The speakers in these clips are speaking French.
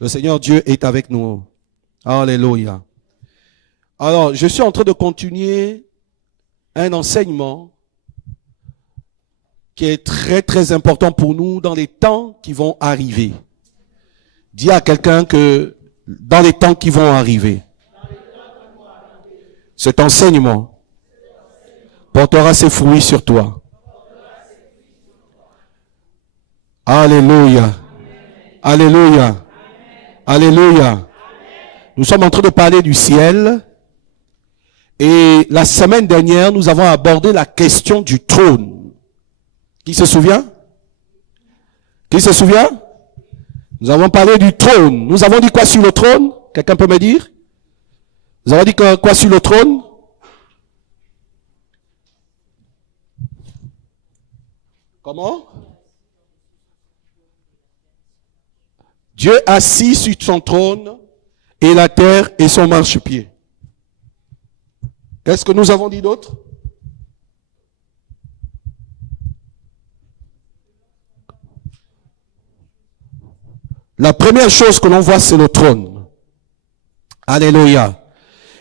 Le Seigneur Dieu est avec nous. Alléluia. Alors, je suis en train de continuer un enseignement qui est très très important pour nous dans les temps qui vont arriver. Dis à quelqu'un que dans les temps qui vont arriver, cet enseignement portera ses fruits sur toi. Alléluia. Alléluia. Alléluia. Nous sommes en train de parler du ciel. Et la semaine dernière, nous avons abordé la question du trône. Qui se souvient? Qui se souvient? Nous avons parlé du trône. Nous avons dit quoi sur le trône? Quelqu'un peut me dire? Nous avons dit quoi sur le trône? Comment? Dieu assis sur son trône et la terre est son marchepied. Qu'est-ce que nous avons dit d'autre? La première chose que l'on voit, c'est le trône. Alléluia.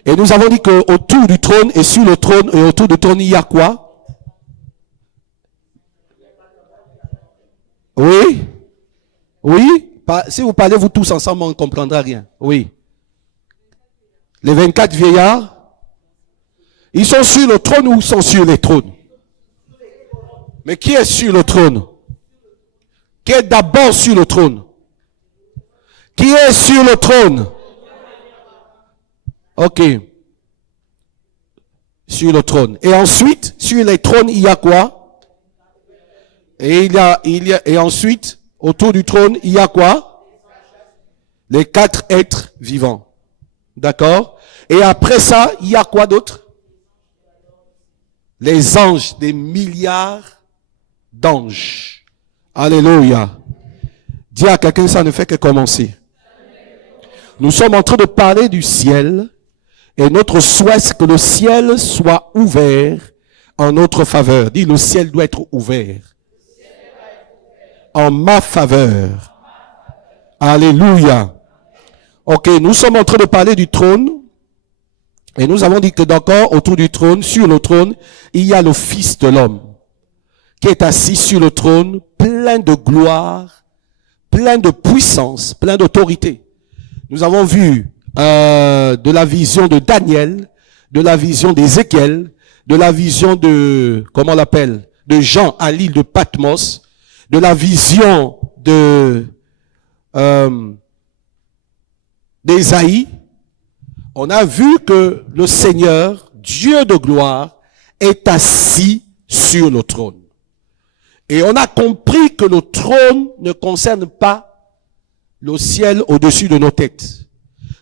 Et nous avons dit que autour du trône et sur le trône et autour du trône, il y a quoi? Oui? Oui? Si vous parlez vous tous ensemble, on ne comprendra rien. Oui. Les 24 vieillards, ils sont sur le trône ou ils sont sur les trônes? Mais qui est sur le trône? Qui est d'abord sur le trône? Qui est sur le trône? Ok. Sur le trône. Et ensuite, sur les trônes, il y a quoi? Et ensuite, autour du trône, il y a quoi? Les 4 êtres vivants. D'accord? Et après ça, il y a quoi d'autre? Les anges, des milliards d'anges. Alléluia. Dis à quelqu'un, ça ne fait que commencer. Nous sommes en train de parler du ciel et notre souhait, c'est que le ciel soit ouvert en notre faveur. Dis, le ciel doit être ouvert en ma faveur. Alléluia. Ok, nous sommes en train de parler du trône et nous avons dit que d'accord, autour du trône, sur le trône, il y a le Fils de l'homme qui est assis sur le trône, plein de gloire, plein de puissance, plein d'autorité. Nous avons vu de la vision de Daniel, de la vision d'Ézéchiel, de la vision de, comment on l'appelle, de Jean à l'île de Patmos, de la vision de d'Ésaïe. On a vu que le Seigneur, Dieu de gloire, est assis sur le trône. Et on a compris que le trône ne concerne pas le ciel au-dessus de nos têtes.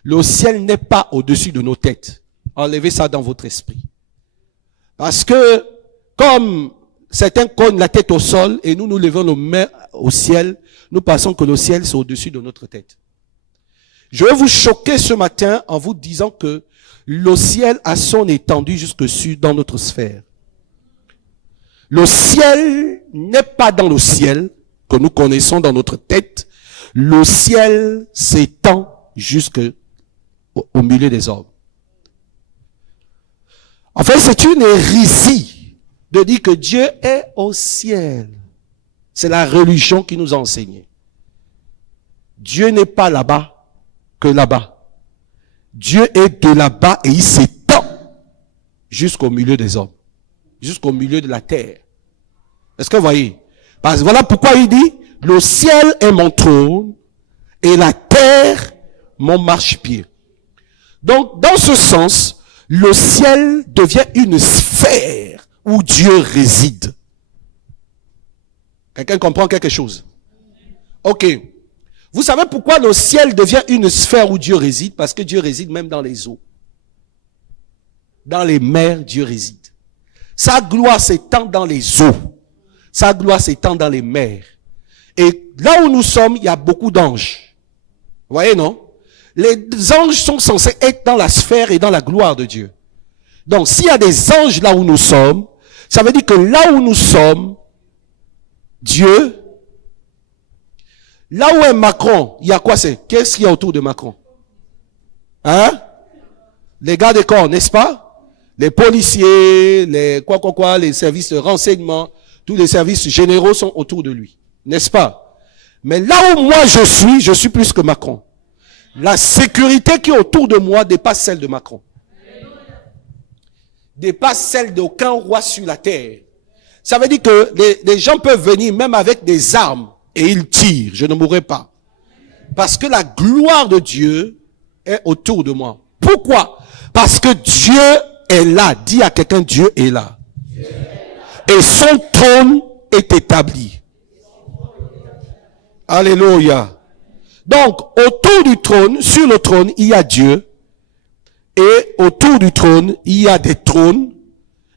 Le ciel n'est pas au-dessus de nos têtes. Enlevez ça dans votre esprit. Parce que, comme certains cognent la tête au sol et nous nous levons nos mains au ciel, nous pensons que le ciel c'est au-dessus de notre tête. Je vais vous choquer ce matin en vous disant que le ciel a son étendue jusque dans notre sphère. Le ciel n'est pas dans le ciel que nous connaissons dans notre tête. Le ciel s'étend jusque au milieu des hommes. En fait, c'est une hérésie de dire que Dieu est au ciel. C'est la religion qui nous a enseigné. Dieu n'est pas là-bas que là-bas. Dieu est de là-bas et il s'étend jusqu'au milieu des hommes, jusqu'au milieu de la terre. Est-ce que vous voyez? Parce que voilà pourquoi il dit, le ciel est mon trône et la terre mon marchepied. Donc, dans ce sens, le ciel devient une sphère où Dieu réside. Quelqu'un comprend quelque chose? Ok. Vous savez pourquoi le ciel devient une sphère où Dieu réside? Parce que Dieu réside même dans les eaux. Dans les mers, Dieu réside. Sa gloire s'étend dans les eaux. Sa gloire s'étend dans les mers. Et là où nous sommes, il y a beaucoup d'anges. Vous voyez, non? Les anges sont censés être dans la sphère et dans la gloire de Dieu. Donc, s'il y a des anges là où nous sommes, ça veut dire que là où nous sommes, Dieu Là où est Macron, il y a quoi c'est? Qu'est-ce qu'il y a autour de Macron? Hein? Les gardes des corps, n'est-ce pas? Les policiers, les services de renseignement, tous les services généraux sont autour de lui. N'est-ce pas? Mais là où moi je suis plus que Macron. La sécurité qui est autour de moi dépasse celle de Macron. Dépasse celle d'aucun roi sur la terre. Ça veut dire que les gens peuvent venir même avec des armes et ils tirent. Je ne mourrai pas. Parce que la gloire de Dieu est autour de moi. Pourquoi? Parce que Dieu est là. Dis à quelqu'un, Dieu est là. Et son trône est établi. Alléluia. Donc, autour du trône, sur le trône, il y a Dieu. Et autour du trône, il y a des trônes.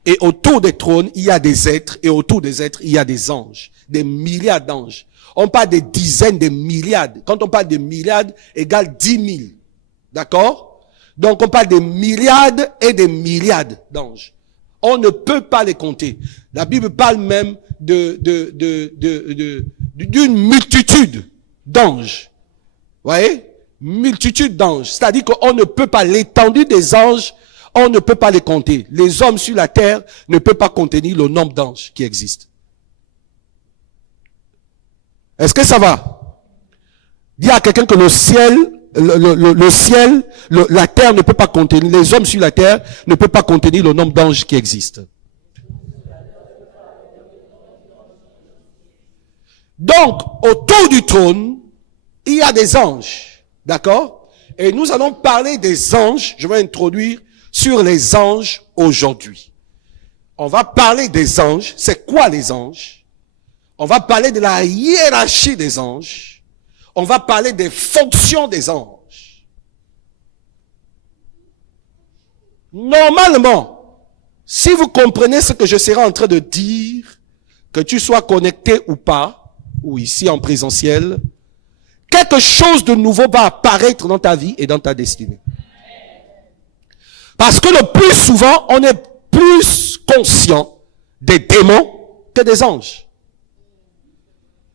Et autour des trônes, il y a des êtres. Et autour des êtres, il y a des anges. Des milliards d'anges. On parle des dizaines, des milliards. Quand on parle de milliards, égale 10 000. D'accord? Donc on parle des milliards et des milliards d'anges. On ne peut pas les compter. La Bible parle même d'une multitude d'anges. Vous voyez? Multitude d'anges. C'est-à-dire qu'on ne peut pas, l'étendue des anges, on ne peut pas les compter. Les hommes sur la terre ne peuvent pas contenir le nombre d'anges qui existent. Est-ce que ça va? Dis à quelqu'un que le ciel, la terre ne peut pas contenir, les hommes sur la terre ne peuvent pas contenir le nombre d'anges qui existent. Donc, autour du trône, il y a des anges. D'accord? Et nous allons parler des anges. Je vais introduire sur les anges aujourd'hui. On va parler des anges. C'est quoi les anges? On va parler de la hiérarchie des anges. On va parler des fonctions des anges. Normalement, si vous comprenez ce que je serai en train de dire, que tu sois connecté ou pas, ou ici en présentiel, quelque chose de nouveau va apparaître dans ta vie et dans ta destinée. Parce que le plus souvent, on est plus conscient des démons que des anges.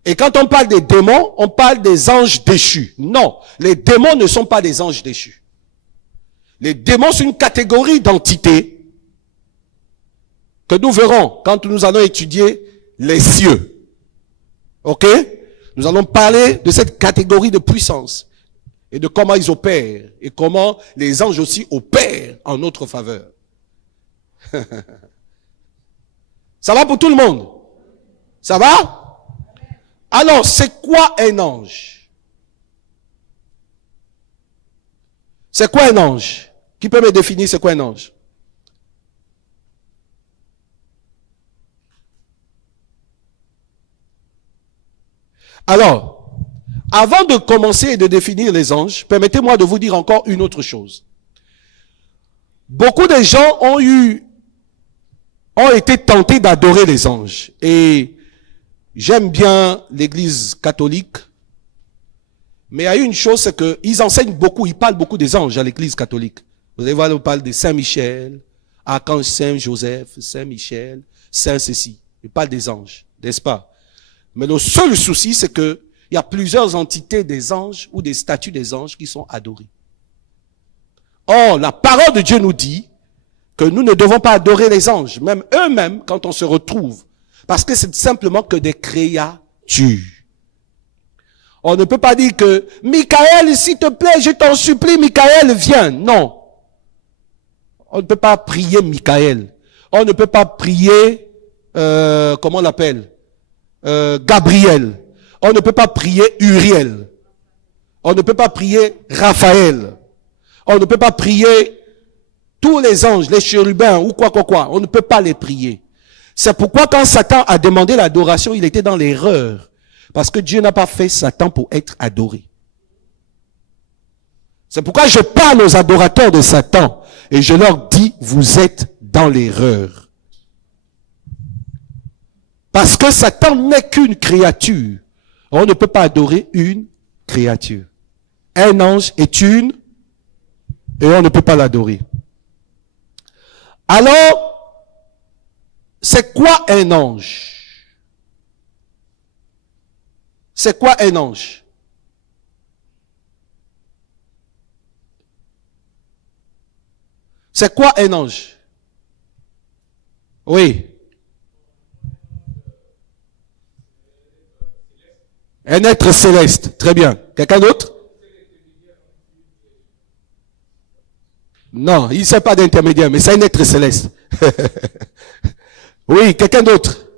Et quand on parle des démons, on parle des anges déchus. Non, les démons ne sont pas des anges déchus. Les démons sont une catégorie d'entités que nous verrons quand nous allons étudier les cieux. Ok? Nous allons parler de cette catégorie de puissance et de comment ils opèrent et comment les anges aussi opèrent en notre faveur. Ça va pour tout le monde? Ça va? Alors, c'est quoi un ange? C'est quoi un ange? Qui peut me définir c'est quoi un ange? Alors, avant de commencer et de définir les anges, permettez-moi de vous dire encore une autre chose. Beaucoup de gens ont été tentés d'adorer les anges. Et j'aime bien l'église catholique. Mais il y a une chose, c'est qu'ils enseignent beaucoup, ils parlent beaucoup des anges à l'église catholique. Vous allez voir, on parle de Saint-Michel, Archange Saint-Joseph, Saint-Michel, Saint-Cécile. Ils parlent des anges, n'est-ce pas? Mais le seul souci, c'est que il y a plusieurs entités des anges ou des statues des anges qui sont adorées. Or, la parole de Dieu nous dit que nous ne devons pas adorer les anges, même eux-mêmes, quand on se retrouve. Parce que c'est simplement que des créatures. On ne peut pas dire que, Michael, s'il te plaît, je t'en supplie, Michael, viens. Non. On ne peut pas prier Michael. On ne peut pas prier, comment on l'appelle? Gabriel. On ne peut pas prier Uriel. On ne peut pas prier Raphaël. On ne peut pas prier tous les anges, les chérubins ou quoi. On ne peut pas les prier. C'est pourquoi quand Satan a demandé l'adoration, il était dans l'erreur. Parce que Dieu n'a pas fait Satan pour être adoré. C'est pourquoi je parle aux adorateurs de Satan et je leur dis, vous êtes dans l'erreur. Parce que Satan n'est qu'une créature. On ne peut pas adorer une créature. Un ange est une et on ne peut pas l'adorer. Alors, c'est quoi un ange? C'est quoi un ange? C'est quoi un ange? Oui. Un être céleste. Très bien. Quelqu'un d'autre? Non, il ne sert pas d'intermédiaire, mais c'est un être céleste. Oui, quelqu'un d'autre?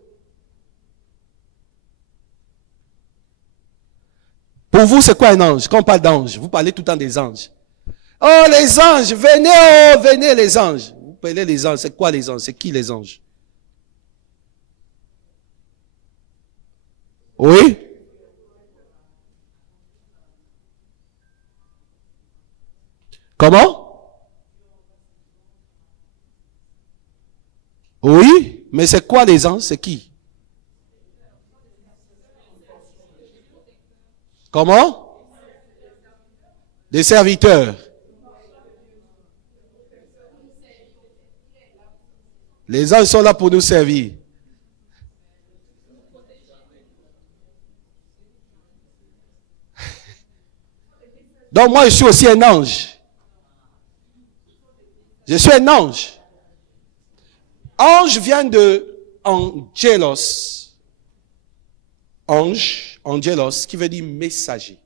Pour vous, c'est quoi un ange? Quand on parle d'ange, vous parlez tout le temps des anges. Oh, les anges, venez, oh, venez les anges. Vous parlez les anges, c'est quoi les anges? C'est qui les anges? Oui? Comment? Oui, mais c'est quoi les anges? C'est qui? Comment? Des serviteurs. Les anges sont là pour nous servir. Donc moi, je suis aussi un ange. Je suis un ange. Ange vient de angelos. Ange, angelos, qui veut dire messager.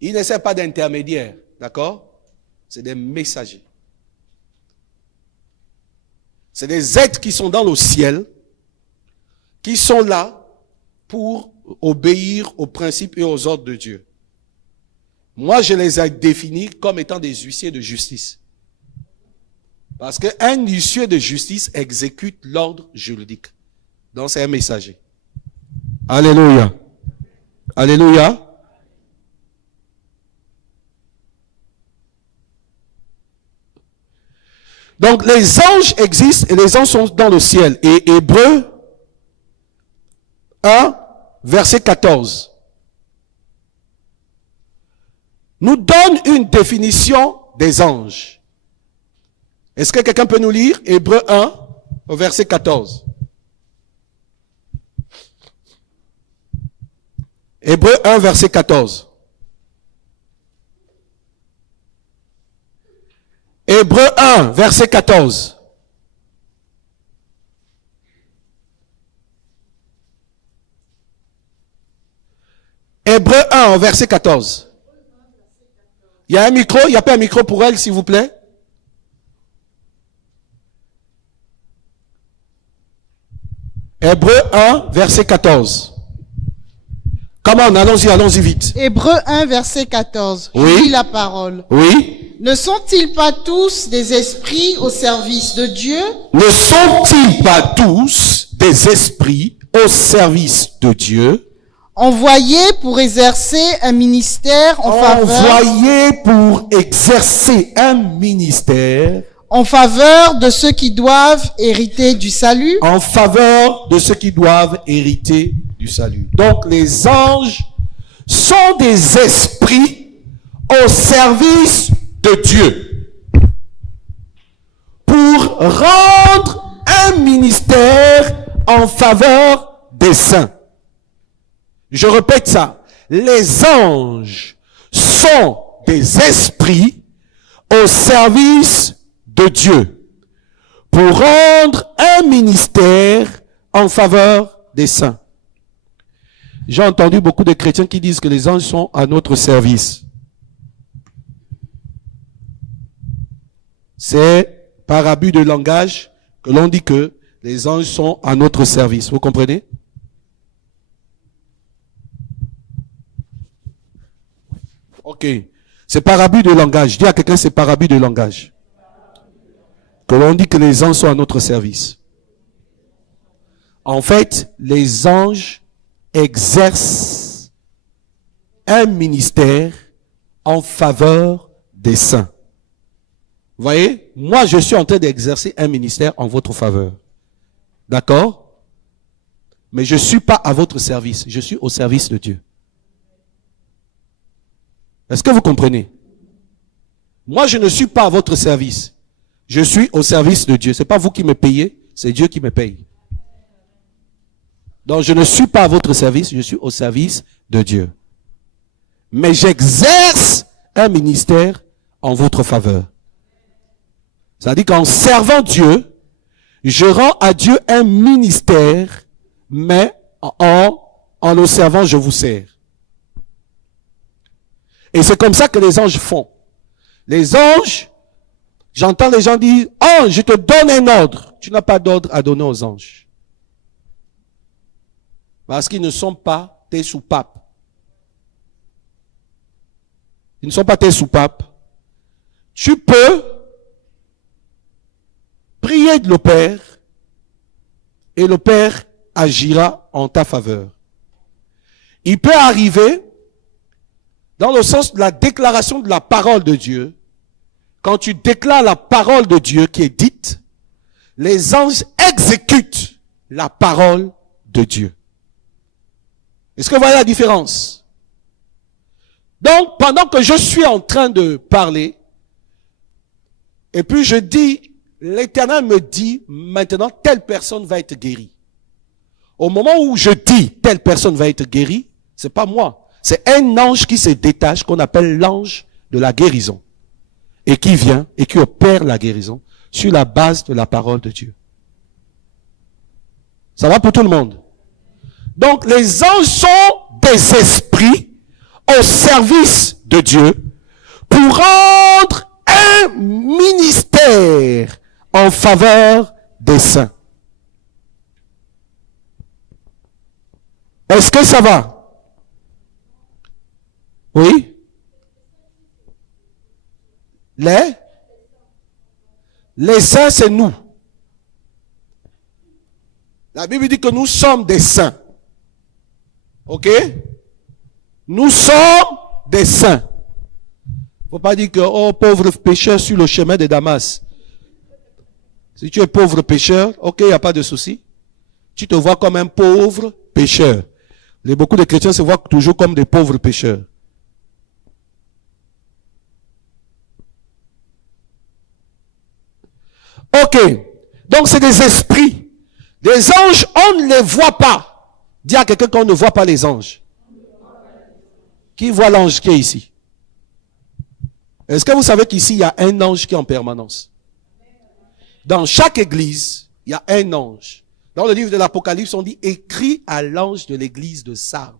Il ne sert pas d'intermédiaire, d'accord? C'est des messagers. C'est des êtres qui sont dans le ciel, qui sont là pour obéir aux principes et aux ordres de Dieu. Moi, je les ai définis comme étant des huissiers de justice. Parce qu'un huissier de justice exécute l'ordre juridique. Donc, c'est un messager. Alléluia. Alléluia. Donc, les anges existent et les anges sont dans le ciel. Et Hébreux 1, verset 14, nous donne une définition des anges. Est-ce que quelqu'un peut nous lire Hébreux 1, au verset 14? Hébreux 1, verset 14. Hébreux 1, verset 14. Hébreux 1, verset 14. Il y a un micro, il n'y a pas un micro pour elle, s'il vous plaît? Hébreux 1, verset 14. Comment? Allons-y vite. Hébreux 1, verset 14. Oui. Je lis la parole. Oui. Ne sont-ils pas tous des esprits au service de Dieu? Ne sont-ils pas tous des esprits au service de Dieu? Envoyés pour exercer un ministère Envoyés pour exercer un ministère en faveur de ceux qui doivent hériter du salut. en faveur de ceux qui doivent hériter du salut. Donc les anges sont des esprits au service de Dieu pour rendre un ministère en faveur des saints. Je répète ça. Les anges sont des esprits au service de Dieu pour rendre un ministère en faveur des saints. J'ai entendu beaucoup de chrétiens qui disent que les anges sont à notre service. C'est par abus de langage que l'on dit que les anges sont à notre service. Vous comprenez? Ok. C'est par abus de langage. Dis à quelqu'un, c'est par abus de langage que l'on dit que les anges sont à notre service. En fait, les anges exercent un ministère en faveur des saints. Vous voyez? Moi, je suis en train d'exercer un ministère en votre faveur. D'accord? Mais je ne suis pas à votre service. Je suis au service de Dieu. Est-ce que vous comprenez? Moi, je ne suis pas à votre service. Je suis au service de Dieu. Ce n'est pas vous qui me payez, c'est Dieu qui me paye. Donc, je ne suis pas à votre service, je suis au service de Dieu. Mais j'exerce un ministère en votre faveur. Ça dit qu'en servant Dieu, je rends à Dieu un ministère, mais en le servant, je vous sers. Et c'est comme ça que les anges font. Les anges, j'entends les gens dire, « Oh, je te donne un ordre. » Tu n'as pas d'ordre à donner aux anges. Parce qu'ils ne sont pas tes soupapes. Ils ne sont pas tes soupapes. Tu peux prier de le Père et le Père agira en ta faveur. Il peut arriver dans le sens de la déclaration de la parole de Dieu. Quand tu déclares la parole de Dieu qui est dite, les anges exécutent la parole de Dieu. Est-ce que vous voyez la différence? Donc, pendant que je suis en train de parler, et puis je dis, l'Éternel me dit, maintenant, telle personne va être guérie. Au moment où je dis, telle personne va être guérie, c'est pas moi. C'est un ange qui se détache, qu'on appelle l'ange de la guérison. Et qui vient, et qui opère la guérison, sur la base de la parole de Dieu. Ça va pour tout le monde? Donc, les anges sont des esprits au service de Dieu pour rendre un ministère en faveur des saints. Est-ce que ça va? Oui? Les saints, c'est nous. La Bible dit que nous sommes des saints. Ok? Nous sommes des saints. Faut pas dire que, oh, pauvre pécheur sur le chemin de Damas. Si tu es pauvre pécheur, ok, il n'y a pas de souci. Tu te vois comme un pauvre pécheur. Beaucoup de chrétiens se voient toujours comme des pauvres pécheurs. Ok. Donc c'est des esprits. Des anges, on ne les voit pas. Dis à quelqu'un qu'on ne voit pas les anges. Qui voit l'ange qui est ici? Est-ce que vous savez qu'ici, il y a un ange qui est en permanence? Dans chaque église, il y a un ange. Dans le livre de l'Apocalypse, on dit « Écrit à l'ange de l'église de Sardes ».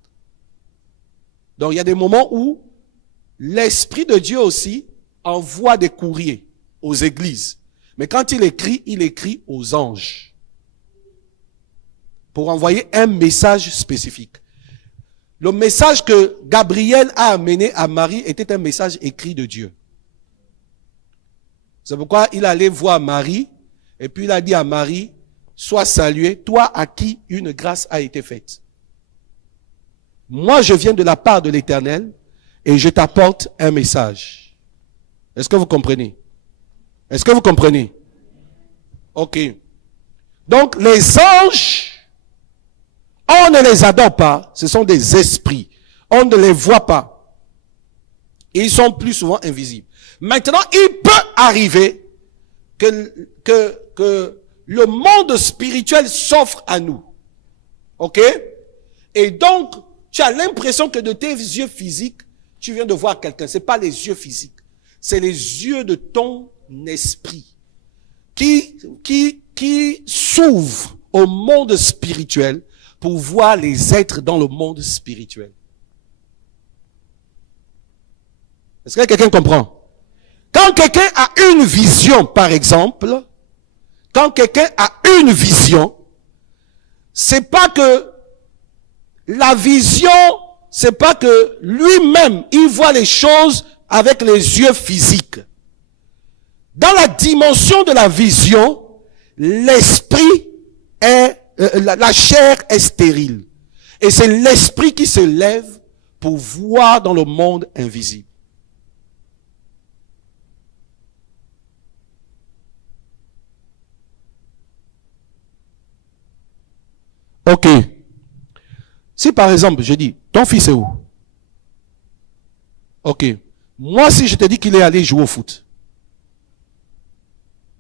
Donc, il y a des moments où l'Esprit de Dieu aussi envoie des courriers aux églises. Mais quand il écrit aux anges pour envoyer un message spécifique. Le message que Gabriel a amené à Marie était un message écrit de Dieu. C'est pourquoi il allait voir Marie et puis il a dit à Marie, sois saluée, toi à qui une grâce a été faite. Moi, je viens de la part de l'Éternel et je t'apporte un message. Est-ce que vous comprenez? Est-ce que vous comprenez? Ok. Donc, les anges, on ne les adore pas, ce sont des esprits. On ne les voit pas. Ils sont plus souvent invisibles. Maintenant, il peut arriver que le monde spirituel s'offre à nous. Ok? Et donc, tu as l'impression que de tes yeux physiques, tu viens de voir quelqu'un. Ce n'est pas les yeux physiques. C'est les yeux de ton esprit qui s'ouvrent au monde spirituel pour voir les êtres dans le monde spirituel. Est-ce que quelqu'un comprend? Quand quelqu'un a une vision, par exemple, quand quelqu'un a une vision, c'est pas que la vision, c'est pas que lui-même, il voit les choses avec les yeux physiques. Dans la dimension de la vision, l'esprit est, la chair est stérile. Et c'est l'esprit qui se lève pour voir dans le monde invisible. Ok. Si par exemple, je dis, ton fils est où? Ok. Moi, si je te dis qu'il est allé jouer au foot,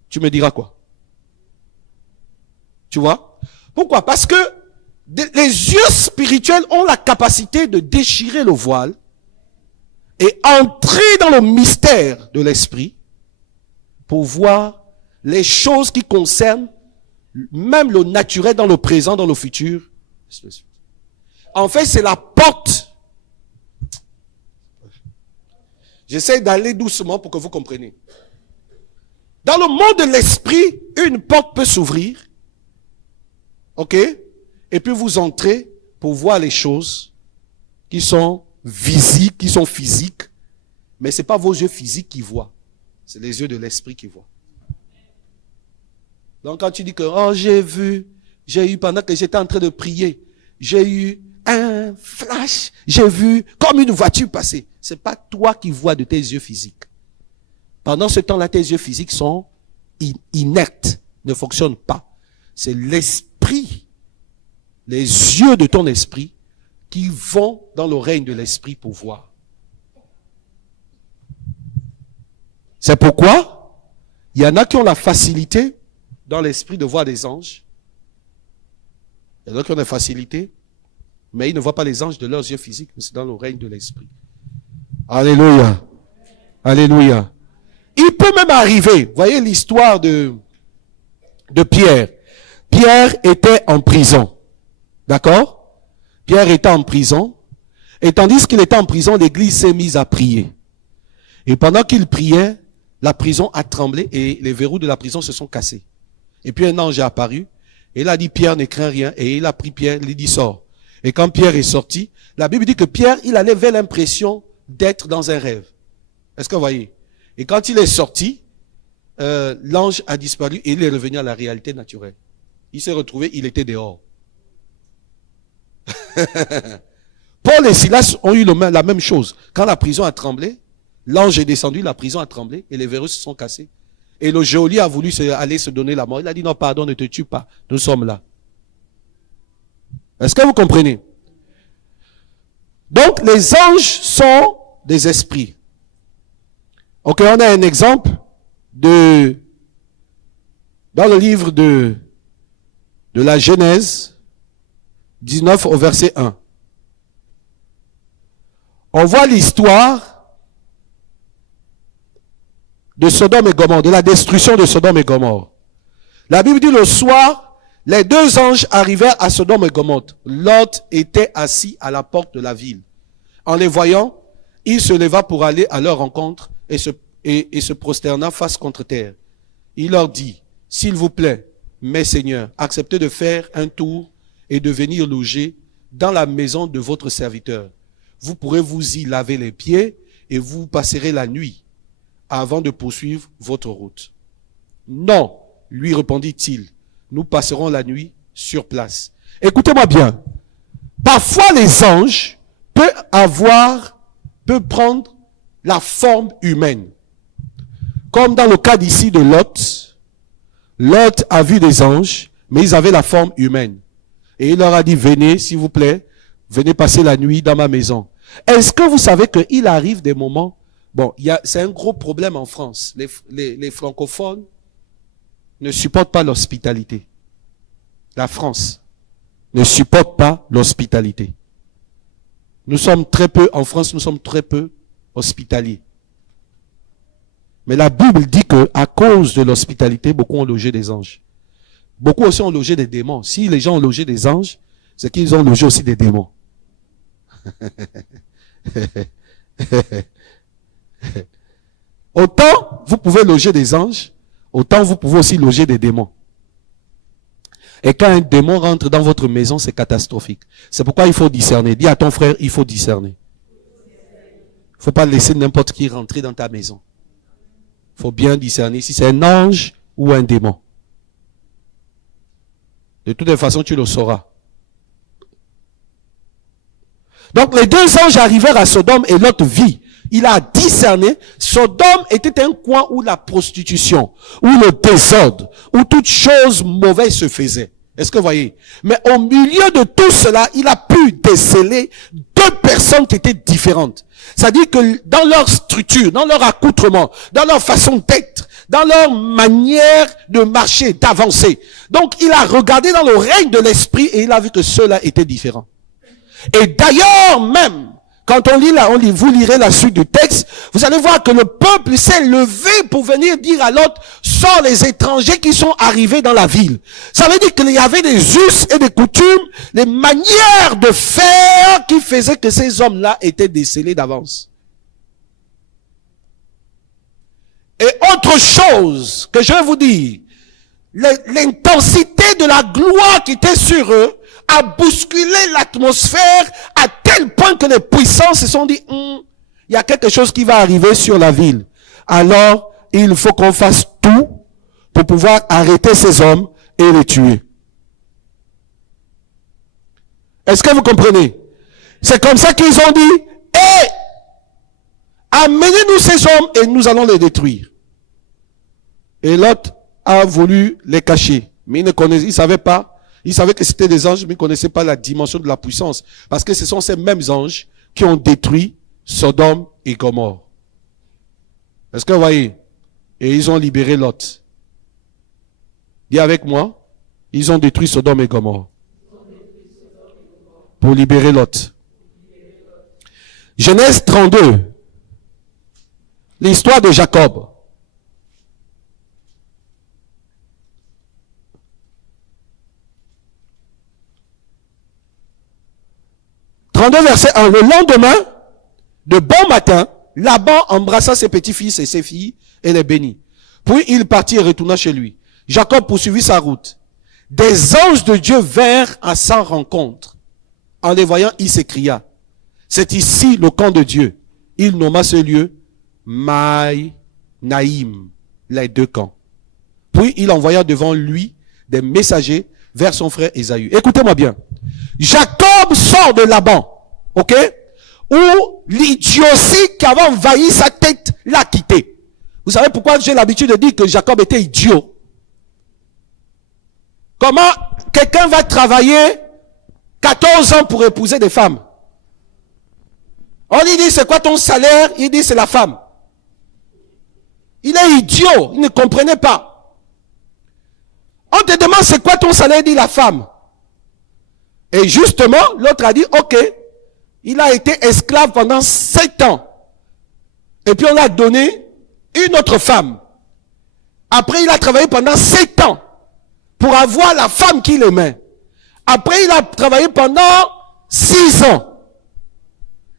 tu me diras quoi? Tu vois? Pourquoi? Parce que les yeux spirituels ont la capacité de déchirer le voile et entrer dans le mystère de l'esprit pour voir les choses qui concernent même le naturel dans le présent, dans le futur. En fait, c'est la porte. J'essaie d'aller doucement pour que vous compreniez. Dans le monde de l'esprit, une porte peut s'ouvrir. OK? Et puis vous entrez pour voir les choses qui sont visibles, qui sont physiques. Mais ce n'est pas vos yeux physiques qui voient. C'est les yeux de l'esprit qui voient. Donc quand tu dis que, oh j'ai eu pendant que j'étais en train de prier, j'ai eu un flash, j'ai vu comme une voiture passer. C'est pas toi qui vois de tes yeux physiques. Pendant ce temps-là, tes yeux physiques sont inertes, ne fonctionnent pas. C'est l'esprit, les yeux de ton esprit qui vont dans le règne de l'esprit pour voir. C'est pourquoi il y en a qui ont la facilité dans l'esprit de voir des anges. Il y en a qui ont la facilité, mais ils ne voient pas les anges de leurs yeux physiques, mais c'est dans le règne de l'esprit. Alléluia. Alléluia. Il peut même arriver, voyez l'histoire de Pierre. Pierre était en prison. D'accord? Pierre était en prison. Et tandis qu'il était en prison, l'église s'est mise à prier. Et pendant qu'il priait, la prison a tremblé et les verrous de la prison se sont cassés. Et puis un ange est apparu. Et il a dit, Pierre, ne crains rien. Et il a pris Pierre, il dit, sors. Et quand Pierre est sorti, la Bible dit que Pierre, il avait l'impression d'être dans un rêve. Est-ce que vous voyez? Et quand il est sorti, l'ange a disparu et il est revenu à la réalité naturelle. Il s'est retrouvé, il était dehors. Paul et Silas ont eu la même chose. Quand la prison a tremblé, l'ange est descendu, la prison a tremblé et les verrous se sont cassés. Et le geôlier a voulu aller se donner la mort. Il a dit non, pardon, ne te tue pas. Nous sommes là. Est-ce que vous comprenez? Donc, les anges sont des esprits. Ok, on a un exemple dans le livre de la Genèse 19 au verset 1. On voit l'histoire de Sodome et Gomorrhe, de la destruction de Sodome et Gomorrhe. La Bible dit le soir, les deux anges arrivèrent à Sodome et Gomorrhe. Lot était assis à la porte de la ville. En les voyant, il se leva pour aller à leur rencontre et se prosterna face contre terre. Il leur dit, s'il vous plaît, mes seigneurs, acceptez de faire un tour et de venir loger dans la maison de votre serviteur. Vous pourrez vous y laver les pieds et vous passerez la nuit avant de poursuivre votre route. Non, lui répondit-il, nous passerons la nuit sur place. Écoutez-moi bien. Parfois les anges peuvent prendre la forme humaine. Comme dans le cas d'ici de Lot. Lot a vu des anges, mais ils avaient la forme humaine. Et il leur a dit, venez, s'il vous plaît, venez passer la nuit dans ma maison. Est-ce que vous savez qu'il arrive des moments, c'est un gros problème en France. Les francophones ne supportent pas l'hospitalité. La France ne supporte pas l'hospitalité. Nous sommes très peu, en France, nous sommes très peu hospitaliers. Mais la Bible dit que à cause de l'hospitalité, beaucoup ont logé des anges. Beaucoup aussi ont logé des démons. Si les gens ont logé des anges, c'est qu'ils ont logé aussi des démons. Autant vous pouvez loger des anges, autant vous pouvez aussi loger des démons. Et quand un démon rentre dans votre maison, c'est catastrophique. C'est pourquoi il faut discerner. Dis à ton frère, il faut discerner. Il ne faut pas laisser n'importe qui rentrer dans ta maison. Il faut bien discerner si c'est un ange ou un démon. De toutes les façons, tu le sauras. Donc les deux anges arrivèrent à Sodome et Lot vit. Il a discerné. Sodome était un coin où la prostitution, où le désordre, où toute chose mauvaise se faisait. Est-ce que vous voyez? Mais au milieu de tout cela, il a pu déceler deux personnes qui étaient différentes. C'est-à-dire que dans leur structure, dans leur accoutrement, dans leur façon d'être, dans leur manière de marcher, d'avancer. Donc il a regardé dans le règne de l'esprit et il a vu que ceux-là étaient différents. Et d'ailleurs même, quand on lit là, vous lirez la suite du texte, vous allez voir que le peuple s'est levé pour venir dire à l'autre, sors les étrangers qui sont arrivés dans la ville. Ça veut dire qu'il y avait des us et des coutumes, des manières de faire qui faisaient que ces hommes-là étaient décelés d'avance. Et autre chose que je vais vous dire, l'intensité de la gloire qui était sur eux a bousculé l'atmosphère à tel point que les puissants se sont dit, il y a quelque chose qui va arriver sur la ville. Alors, il faut qu'on fasse tout pour pouvoir arrêter ces hommes et les tuer. Est-ce que vous comprenez? C'est comme ça qu'ils ont dit, amenez-nous ces hommes et nous allons les détruire. Et l'autre a voulu les cacher. Mais il savait pas. Il savait que c'était des anges, mais il ne connaissait pas la dimension de la puissance. Parce que ce sont ces mêmes anges qui ont détruit Sodome et Gomorrhe. Est-ce que vous voyez? Et ils ont libéré Lot. Dis avec moi, ils ont détruit Sodome et Gomorrhe. Pour libérer Lot. Genèse 32. L'histoire de Jacob. Verset 1. Le lendemain, de bon matin, Laban embrassa ses petits-fils et ses filles et les bénit. Puis il partit et retourna chez lui. Jacob poursuivit sa route. Des anges de Dieu vinrent à sa rencontre. En les voyant, il s'écria, c'est ici le camp de Dieu. Il nomma ce lieu Maï-Naïm, les deux camps. Puis il envoya devant lui des messagers vers son frère Ésaü. Écoutez-moi bien. Jacob sort de Laban. Ok? Où l'idiotie qui avait envahi sa tête l'a quitté. Vous savez pourquoi j'ai l'habitude de dire que Jacob était idiot? Comment quelqu'un va travailler 14 ans pour épouser des femmes? On lui dit, c'est quoi ton salaire? Il dit, c'est la femme. Il est idiot. Il ne comprenait pas. On te demande, c'est quoi ton salaire? Il dit, la femme. Et justement, l'autre a dit, ok. Il a été esclave pendant 7 ans. Et puis on l'a donné une autre femme. Après, il a travaillé pendant 7 ans pour avoir la femme qu'il aimait. Après, il a travaillé pendant 6 ans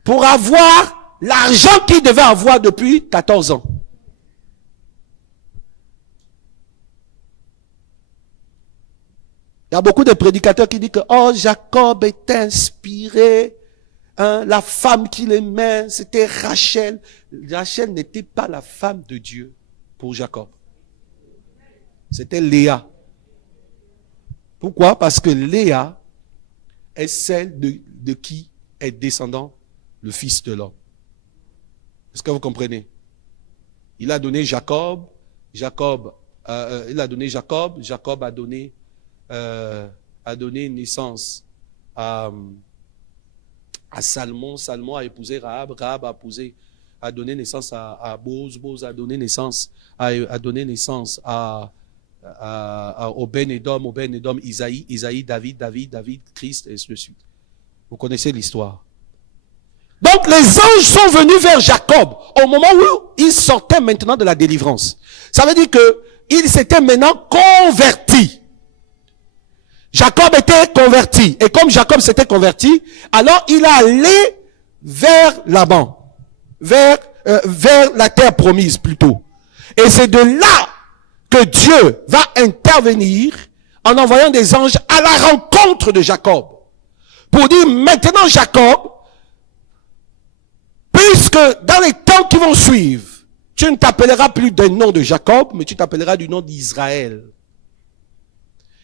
pour avoir l'argent qu'il devait avoir depuis 14 ans. Il y a beaucoup de prédicateurs qui disent que Jacob est inspiré. La femme qu'il aimait, c'était Rachel. Rachel n'était pas la femme de Dieu pour Jacob. C'était Léa. Pourquoi? Parce que Léa est celle de qui est descendant le Fils de l'homme. Est-ce que vous comprenez? Il a donné Jacob. Jacob a donné naissance à Salmon. Salmon a épousé Rahab. Rahab a donné naissance à Boz. Boz a donné naissance à Obed-Edom. Obed-Edom, Isaïe, David, Christ, et ainsi de suite. Vous connaissez l'histoire. Donc les anges sont venus vers Jacob au moment où il sortait maintenant de la délivrance. Ça veut dire que il s'était maintenant converti. Jacob était converti. Et comme Jacob s'était converti, alors il a allé vers Laban. Vers la terre promise plutôt. Et c'est de là que Dieu va intervenir en envoyant des anges à la rencontre de Jacob. Pour dire, maintenant Jacob, puisque dans les temps qui vont suivre, tu ne t'appelleras plus d'un nom de Jacob, mais tu t'appelleras du nom d'Israël.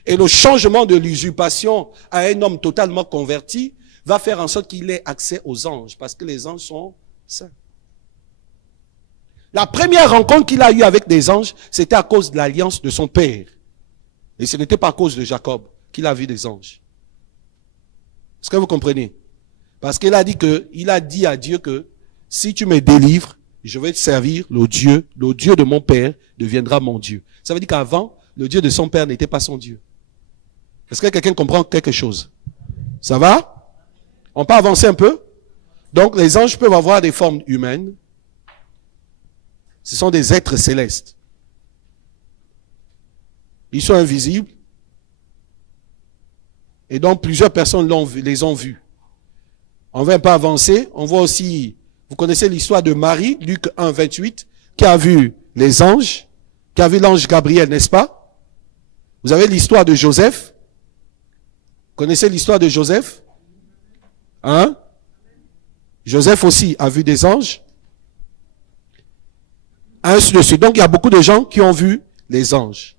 Et le changement de l'usurpation à un homme totalement converti va faire en sorte qu'il ait accès aux anges, parce que les anges sont saints. La première rencontre qu'il a eue avec des anges, c'était à cause de l'alliance de son père. Et ce n'était pas à cause de Jacob qu'il a vu des anges. Est-ce que vous comprenez? Parce qu'il a dit à Dieu que si tu me délivres, je vais te servir, le Dieu de mon père deviendra mon Dieu. Ça veut dire qu'avant, le Dieu de son père n'était pas son Dieu. Est-ce que quelqu'un comprend quelque chose? Ça va? On peut avancer un peu? Donc les anges peuvent avoir des formes humaines. Ce sont des êtres célestes. Ils sont invisibles. Et donc plusieurs personnes les ont vus. On ne va pas avancer. On voit aussi, vous connaissez l'histoire de Marie, Luc 1, 28, qui a vu les anges, qui a vu l'ange Gabriel, n'est-ce pas? Vous avez l'histoire de Joseph. Vous connaissez l'histoire de Joseph? Hein? Joseph aussi a vu des anges. Ainsi de suite. Donc il y a beaucoup de gens qui ont vu les anges.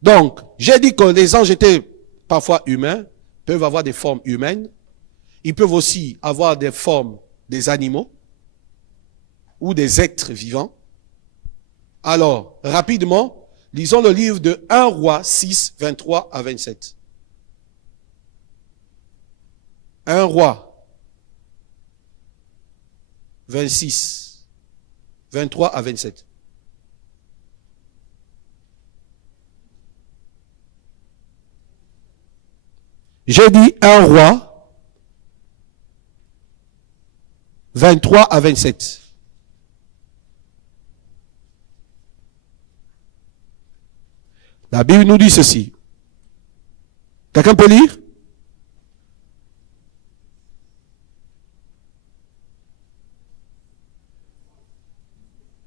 Donc, j'ai dit que les anges étaient parfois humains, peuvent avoir des formes humaines. Ils peuvent aussi avoir des formes des animaux ou des êtres vivants. Alors, rapidement, lisons le livre de 1 Roi 6, 23 à 27. 1 Roi 26, 23 à 27. J'ai dit 1 Roi 23 à 27. La Bible nous dit ceci. Quelqu'un peut lire?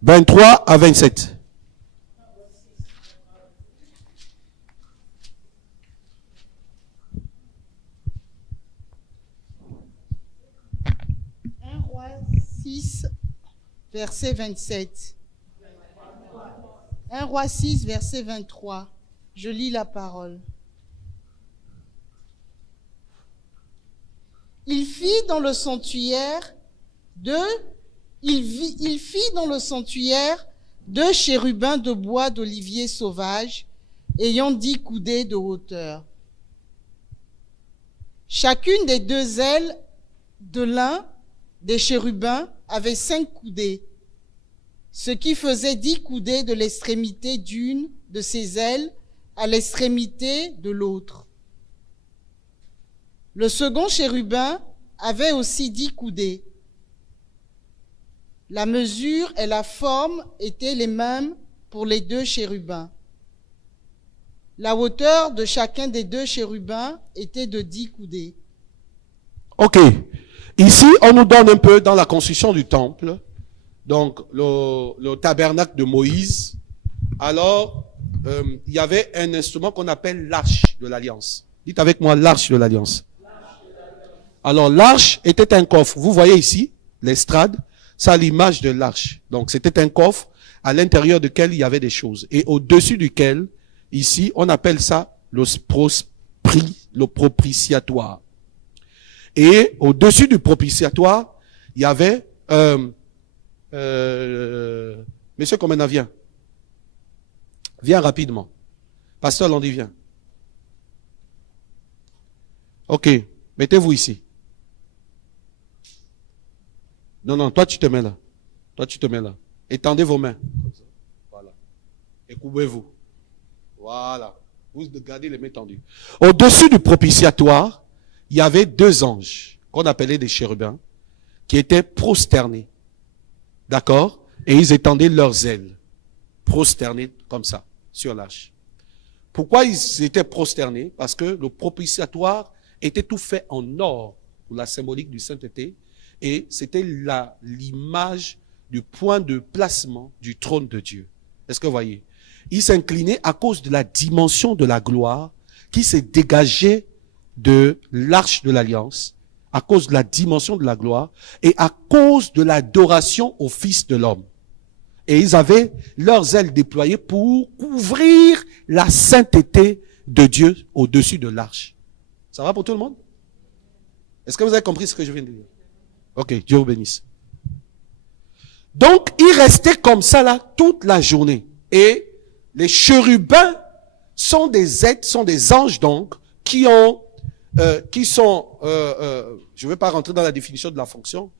« 23 à 27. » 1 Roi 6, verset 27. 1 Roi 6, verset 23. Je lis la parole. Il fit dans le sanctuaire deux chérubins de bois d'olivier sauvage, ayant 10 coudées de hauteur. Chacune des 2 ailes de l'un des chérubins avait 5 coudées, ce qui faisait 10 coudées de l'extrémité d'une de ses ailes à l'extrémité de l'autre. Le second chérubin avait aussi 10 coudées. La mesure et la forme étaient les mêmes pour les 2 chérubins. La hauteur de chacun des 2 chérubins était de 10 coudées. Ok. Ici, on nous donne un peu dans la construction du temple, donc le tabernacle de Moïse. Alors, il y avait un instrument qu'on appelle l'arche de l'alliance. Dites avec moi l'arche de l'alliance. Alors, l'arche était un coffre. Vous voyez ici, l'estrade, ça a l'image de l'arche. Donc, c'était un coffre à l'intérieur duquel il y avait des choses. Et au-dessus duquel, ici, on appelle ça le propitiatoire. Et au-dessus du propitiatoire, il y avait, Monsieur Komena, viens. Viens rapidement. Pasteur Landy, viens. Ok, mettez-vous ici. Non, toi tu te mets là. Toi tu te mets là. Étendez vos mains. Comme ça. Voilà. Et couvrez-vous. Voilà. Vous gardez les mains tendues. Au-dessus du propitiatoire, il y avait 2 anges, qu'on appelait des chérubins, qui étaient prosternés. D'accord? Et ils étendaient leurs ailes. Prosternés comme ça, sur l'arche. Pourquoi ils étaient prosternés? Parce que le propitiatoire était tout fait en or, pour la symbolique du sainteté. Et c'était l'image du point de placement du trône de Dieu. Est-ce que vous voyez? Il s'inclinait à cause de la dimension de la gloire qui s'est dégagée de l'arche de l'alliance, à cause de la dimension de la gloire et à cause de l'adoration au Fils de l'homme. Et ils avaient leurs ailes déployées pour couvrir la sainteté de Dieu au-dessus de l'arche. Ça va pour tout le monde? Est-ce que vous avez compris ce que je viens de dire? Ok, Dieu vous bénisse. Donc, ils restaient comme ça là toute la journée. Et les chérubins sont des êtres, sont des anges donc, qui sont, je ne vais pas rentrer dans la définition de la fonction,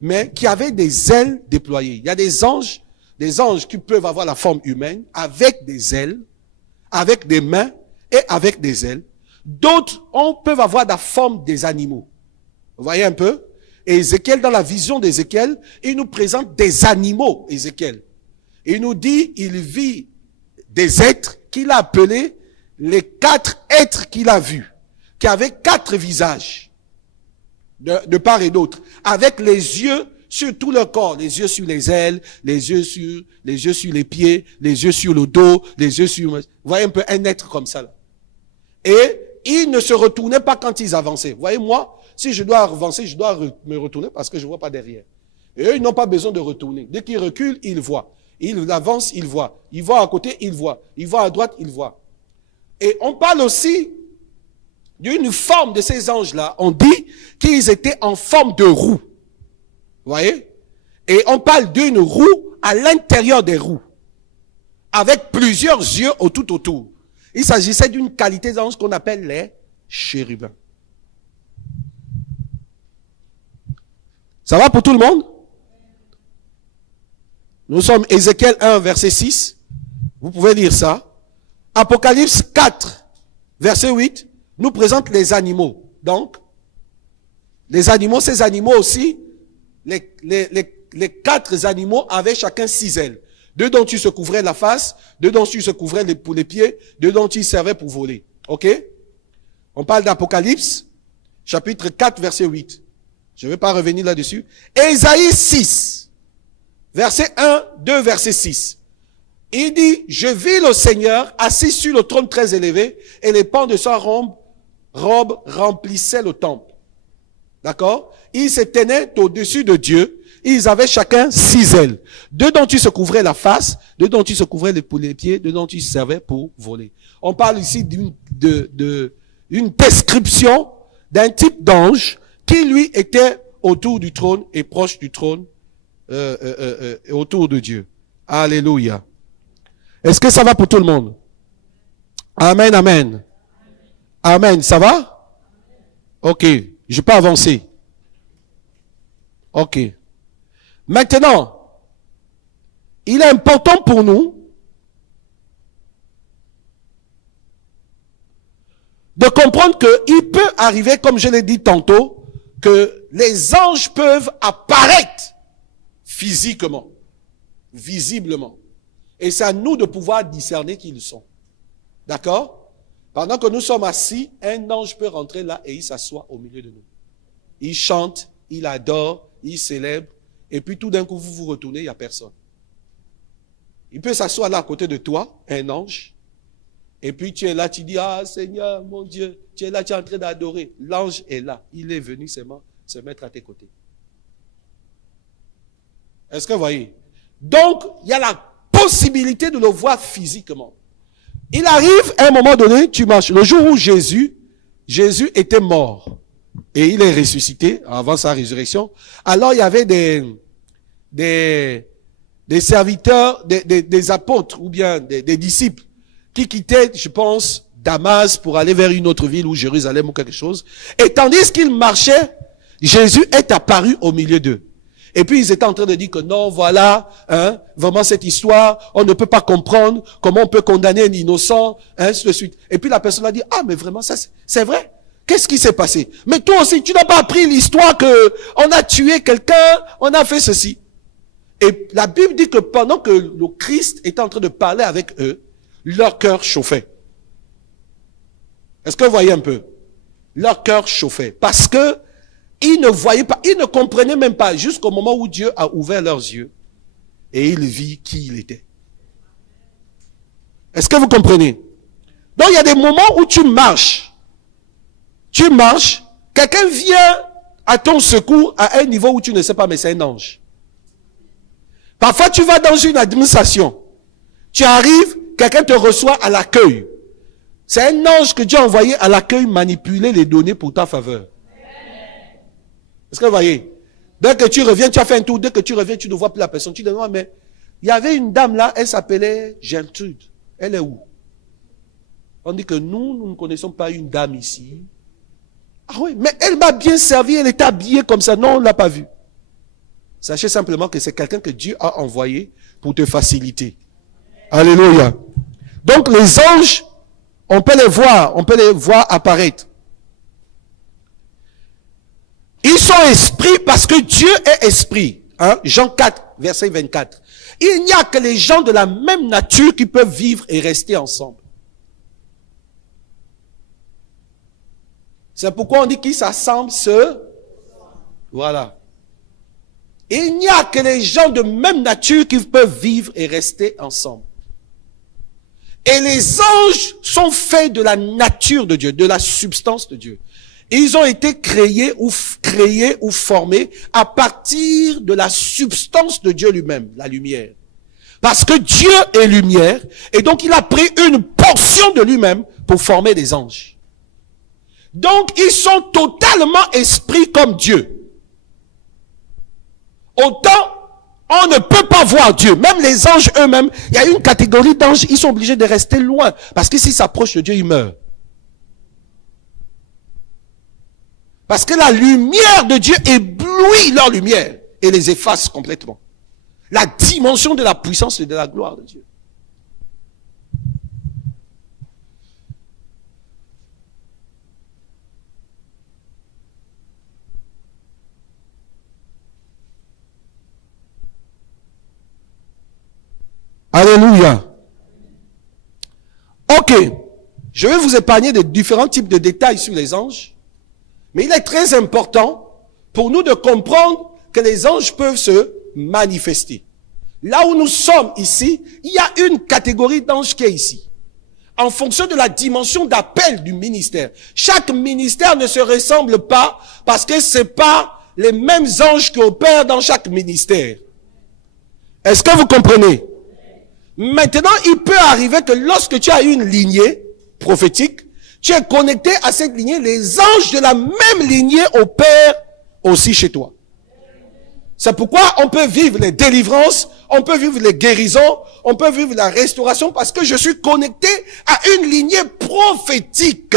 mais qui avaient des ailes déployées. Il y a des anges qui peuvent avoir la forme humaine, avec des ailes, avec des mains et avec des ailes. D'autres peuvent avoir la forme des animaux. Vous voyez un peu? Et Ézéchiel, dans la vision d'Ézéchiel, il nous présente des animaux, Ézéchiel. Il nous dit, il vit des êtres qu'il a appelés les 4 êtres qu'il a vus, qui avaient 4 visages, de part et d'autre, avec les yeux sur tout le corps, les yeux sur les ailes, les yeux sur les pieds, les yeux sur le dos, les yeux sur... Vous voyez un peu un être comme ça, là. Et ils ne se retournaient pas quand ils avançaient. Vous voyez, moi, si je dois avancer, je dois me retourner parce que je ne vois pas derrière. Et eux, ils n'ont pas besoin de retourner. Dès qu'ils reculent, ils voient. Ils avancent, ils voient. Ils voient à côté, ils voient. Ils voient à droite, ils voient. Et on parle aussi d'une forme de ces anges-là. On dit qu'ils étaient en forme de roue. Vous voyez? Et on parle d'une roue à l'intérieur des roues, avec plusieurs yeux tout autour. Il s'agissait d'une qualité d'ange qu'on appelle les chérubins. Ça va pour tout le monde? Nous sommes Ézéchiel 1, verset 6. Vous pouvez lire ça. Apocalypse 4, verset 8, nous présente les animaux. Donc, les animaux, ces animaux aussi, les 4 animaux avaient chacun 6 ailes. 2 dont ils se couvraient la face, 2 dont ils se couvraient pour les pieds, 2 dont ils servaient pour voler. Ok? On parle d'Apocalypse, chapitre 4, verset 8. Je ne vais pas revenir là-dessus. Ésaïe 6, verset 1, 2, verset 6. Il dit, je vis le Seigneur assis sur le trône très élevé et les pans de sa robe remplissaient le temple. D'accord? Ils se tenaient au-dessus de Dieu. Ils avaient chacun 6 ailes. 2 dont ils se couvraient la face, 2 dont ils se couvraient les pieds, 2 dont ils servaient pour voler. On parle ici d'une description d'un type d'ange qui lui était autour du trône et proche du trône, autour de Dieu. Alléluia. Est-ce que ça va pour tout le monde? Amen, amen. Amen, ça va? Ok, je peux avancer. Ok. Maintenant, il est important pour nous de comprendre qu'il peut arriver, comme je l'ai dit tantôt, que les anges peuvent apparaître physiquement, visiblement. Et c'est à nous de pouvoir discerner qui ils sont. D'accord? Pendant que nous sommes assis, un ange peut rentrer là et il s'assoit au milieu de nous. Il chante, il adore, il célèbre. Et puis tout d'un coup, vous vous retournez, il n'y a personne. Il peut s'asseoir là à côté de toi, un ange. Et puis tu es là, tu dis, ah Seigneur, mon Dieu, tu es là, tu es en train d'adorer. L'ange est là. Il est venu seulement se mettre à tes côtés. Est-ce que vous voyez? Donc, il y a la possibilité de le voir physiquement. Il arrive à un moment donné, tu marches. Le jour où Jésus était mort et il est ressuscité avant sa résurrection. Alors il y avait des serviteurs, des apôtres ou bien des disciples qui quittaient, je pense, Damas pour aller vers une autre ville ou Jérusalem ou quelque chose. Et tandis qu'ils marchaient, Jésus est apparu au milieu d'eux. Et puis ils étaient en train de dire que non, voilà, vraiment cette histoire, on ne peut pas comprendre comment on peut condamner un innocent, ainsi de suite. Et puis la personne a dit, ah mais vraiment, ça c'est vrai. Qu'est-ce qui s'est passé? Mais toi aussi, tu n'as pas appris l'histoire que on a tué quelqu'un, on a fait ceci. Et la Bible dit que pendant que le Christ était en train de parler avec eux, leur cœur chauffait. Est-ce que vous voyez un peu? Leur cœur chauffait. Parce que ils ne voyaient pas, ils ne comprenaient même pas jusqu'au moment où Dieu a ouvert leurs yeux et il vit qui il était. Est-ce que vous comprenez? Donc il y a des moments où tu marches, quelqu'un vient à ton secours à un niveau où tu ne sais pas, mais c'est un ange. Parfois tu vas dans une administration, tu arrives, quelqu'un te reçoit à l'accueil. C'est un ange que Dieu a envoyé à l'accueil manipuler les données pour ta faveur. Est-ce que vous voyez? Dès que tu reviens, tu as fait un tour, dès que tu reviens, tu ne vois plus la personne. Tu te demandes, mais il y avait une dame là, elle s'appelait Gertrude. Elle est où? On dit que nous ne connaissons pas une dame ici. Ah oui, mais elle m'a bien servi, elle était habillée comme ça. Non, on ne l'a pas vue. Sachez simplement que c'est quelqu'un que Dieu a envoyé pour te faciliter. Alléluia. Donc les anges On peut les voir apparaître. Ils sont esprits parce que Dieu est esprit. Hein? Jean 4, verset 24. Il n'y a que les gens de la même nature qui peuvent vivre et rester ensemble. C'est pourquoi on dit qu'ils s'assemblent Voilà. Il n'y a que les gens de même nature qui peuvent vivre et rester ensemble. Et les anges sont faits de la nature de Dieu, de la substance de Dieu. Ils ont été créés ou formés à partir de la substance de Dieu lui-même, la lumière. Parce que Dieu est lumière, et donc il a pris une portion de lui-même pour former des anges. Donc ils sont totalement esprits comme Dieu. Autant on ne peut pas voir Dieu. Même les anges eux-mêmes, il y a une catégorie d'anges, ils sont obligés de rester loin. Parce que s'ils s'approchent de Dieu, ils meurent. Parce que la lumière de Dieu éblouit leur lumière et les efface complètement. La dimension de la puissance et de la gloire de Dieu. Alléluia. Ok. Je vais vous épargner de différents types de détails sur les anges. Mais il est très important pour nous de comprendre que les anges peuvent se manifester. Là où nous sommes ici, il y a une catégorie d'anges qui est ici. En fonction de la dimension d'appel du ministère. Chaque ministère ne se ressemble pas parce que c'est pas les mêmes anges qui opèrent dans chaque ministère. Est-ce que vous comprenez? Maintenant, il peut arriver que lorsque tu as une lignée prophétique, tu es connecté à cette lignée, les anges de la même lignée opèrent aussi chez toi. C'est pourquoi on peut vivre les délivrances, on peut vivre les guérisons, on peut vivre la restauration parce que je suis connecté à une lignée prophétique.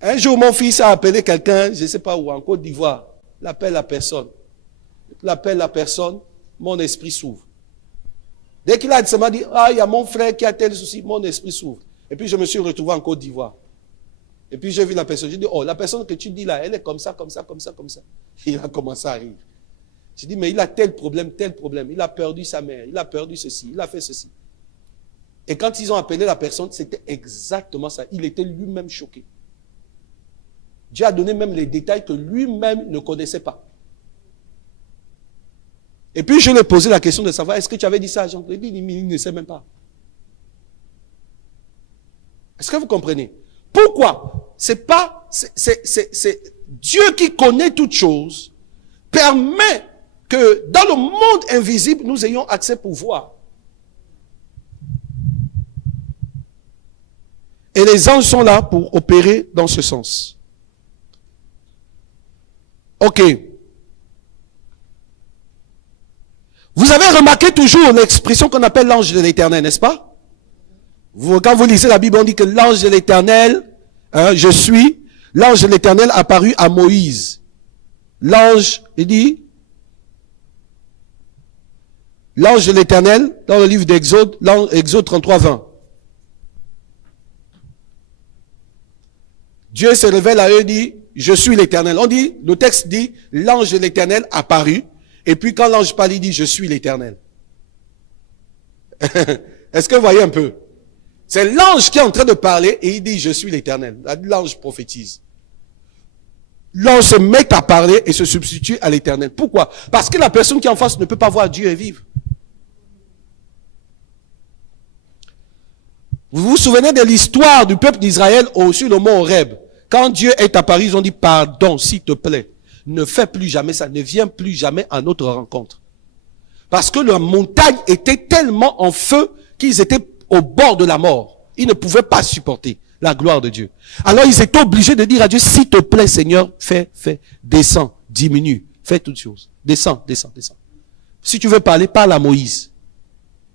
Un jour, mon fils a appelé quelqu'un, je ne sais pas où, en Côte d'Ivoire. Il appelle la personne. Il appelle la personne, mon esprit s'ouvre. Dès qu'il a dit, ah, il y a mon frère qui a tel souci, mon esprit s'ouvre. Et puis je me suis retrouvé en Côte d'Ivoire. Et puis j'ai vu la personne, j'ai dit, oh, la personne que tu dis là, elle est comme ça, comme ça, comme ça, comme ça. Il a commencé à rire. J'ai dit, mais il a tel problème, il a perdu sa mère, il a perdu ceci, il a fait ceci. Et quand ils ont appelé la personne, c'était exactement ça. Il était lui-même choqué. Dieu a donné même les détails que lui-même ne connaissait pas. Et puis je lui ai posé la question de savoir, est-ce que tu avais dit ça à Jean? Il dit, il ne sait même pas. Est-ce que vous comprenez? Pourquoi? C'est Dieu qui connaît toutes choses, permet que dans le monde invisible, nous ayons accès pour voir. Et les anges sont là pour opérer dans ce sens. Ok. Vous avez remarqué toujours l'expression qu'on appelle l'ange de l'Éternel, n'est-ce pas? Quand vous lisez la Bible, on dit que l'ange de l'Éternel, je suis, l'ange de l'Éternel apparut à Moïse. L'ange, il dit, l'ange de l'Éternel, dans le livre d'Exode, Exode 33, 20. Dieu se révèle à eux et dit, je suis l'Éternel. On dit, le texte dit, l'ange de l'Éternel apparut. Et puis quand l'ange parle, il dit, je suis l'Éternel. Est-ce que vous voyez un peu? C'est l'ange qui est en train de parler et il dit, je suis l'Éternel. L'ange prophétise. L'ange se met à parler et se substitue à l'Éternel. Pourquoi? Parce que la personne qui est en face ne peut pas voir Dieu et vivre. Vous vous souvenez de l'histoire du peuple d'Israël sur le mont Horeb? Quand Dieu est apparu, ils ont dit, pardon, s'il te plaît. Ne fais plus jamais ça, ne viens plus jamais à notre rencontre. Parce que la montagne était tellement en feu qu'ils étaient au bord de la mort. Ils ne pouvaient pas supporter la gloire de Dieu. Alors ils étaient obligés de dire à Dieu, s'il te plaît Seigneur, fais, descends, diminue, fais toutes choses. Descends. Si tu veux parler, parle à Moïse.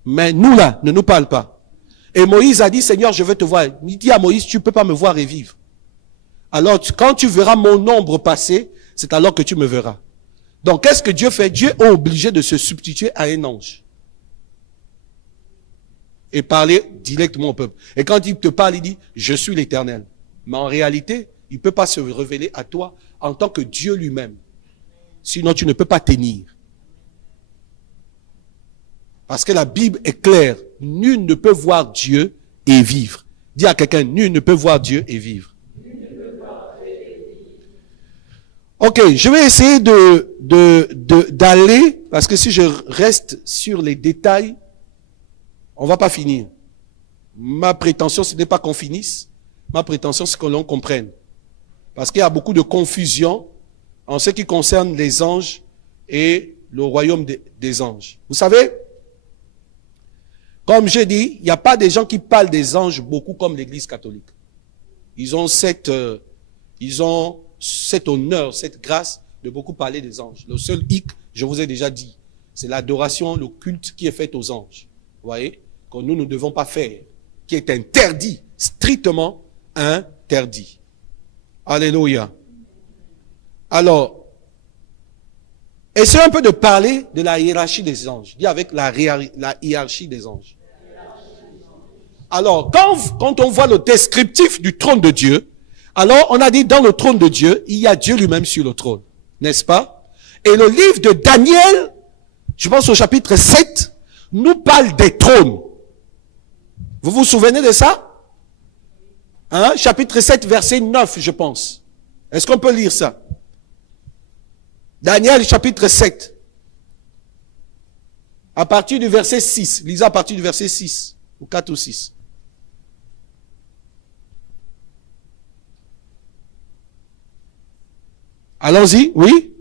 Mais nous là, ne nous parle pas. Et Moïse a dit, Seigneur, je veux te voir. Il dit à Moïse, tu ne peux pas me voir et vivre. Alors quand tu verras mon ombre passer, c'est alors que tu me verras. Donc, qu'est-ce que Dieu fait? Dieu est obligé de se substituer à un ange. et parler directement au peuple. Et quand il te parle, il dit, je suis l'Éternel. Mais en réalité, il ne peut pas se révéler à toi en tant que Dieu lui-même. Sinon, tu ne peux pas tenir. Parce que la Bible est claire. Nul ne peut voir Dieu et vivre. Dis à quelqu'un, nul ne peut voir Dieu et vivre. Ok, je vais essayer d'aller, parce que si je reste sur les détails, on va pas finir. Ma prétention, ce n'est pas qu'on finisse. Ma prétention, c'est que l'on comprenne. Parce qu'il y a beaucoup de confusion en ce qui concerne les anges et le royaume des anges. Vous savez, comme j'ai dit, il n'y a pas des gens qui parlent des anges beaucoup comme l'Église catholique. Ils ont cet honneur, cette grâce de beaucoup parler des anges. Le seul hic, je vous ai déjà dit, c'est l'adoration, le culte qui est fait aux anges. Vous voyez, que nous ne devons pas faire, qui est interdit, strictement interdit. Alléluia. Alors, essayons un peu de parler de la hiérarchie des anges. Dis avec la hiérarchie des anges. Alors, quand on voit le descriptif du trône de Dieu, alors on a dit dans le trône de Dieu, il y a Dieu lui-même sur le trône. N'est-ce pas? Et le livre de Daniel, je pense au chapitre 7, nous parle des trônes. Vous vous souvenez de ça? Hein? Chapitre 7, verset 9, je pense. Est-ce qu'on peut lire ça? Daniel, chapitre 7. À partir du verset 6. Lisez à partir du verset 6. Ou 4 ou 6. Allons-y, oui?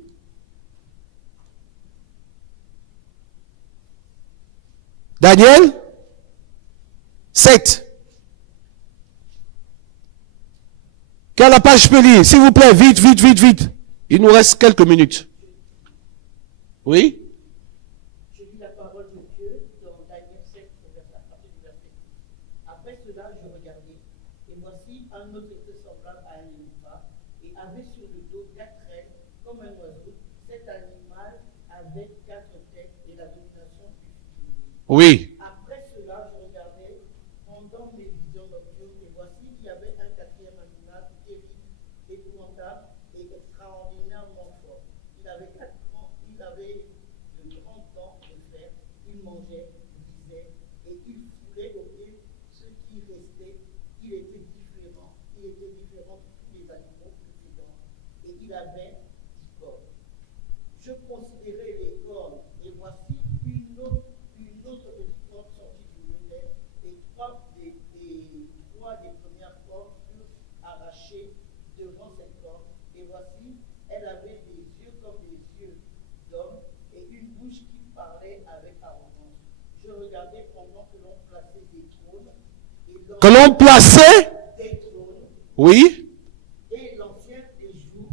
Daniel 7. Quelle page je peux lire? S'il vous plaît, vite, vite, vite, vite. Il nous reste quelques minutes. Oui? Je lis la parole de Dieu dans Daniel 7, à partir du verset 1. Après cela, je regardais, et voici un autre était semblable à un nénuphar, et avait sur le dos 4 ailes, comme un oiseau. Cet animal avait 4 têtes, et la domination du futur. Oui. Après cela, je regardais pendant mes visions nocturnes, et voici qu'il y avait un quatrième animal terrible, épouvantable et extraordinairement fort. Il avait 4 ans, il avait de grands dents de fer, il mangeait, il disait, et il foulait au pied ceux qui restaient. Il était différent de tous les animaux précédents, et il avait 10 cornes. Je considérais les cornes, et voici une autre petite corne sortie du lunette, et trois des premières cornes furent arrachées devant cette corne, et voici, elle avait des yeux comme des yeux d'homme, et une bouche qui parlait avec arrogance. Je regardais pendant que l'on plaçait des trônes, Que l'on plaçait? des trônes, Oui. et l'ancien des jours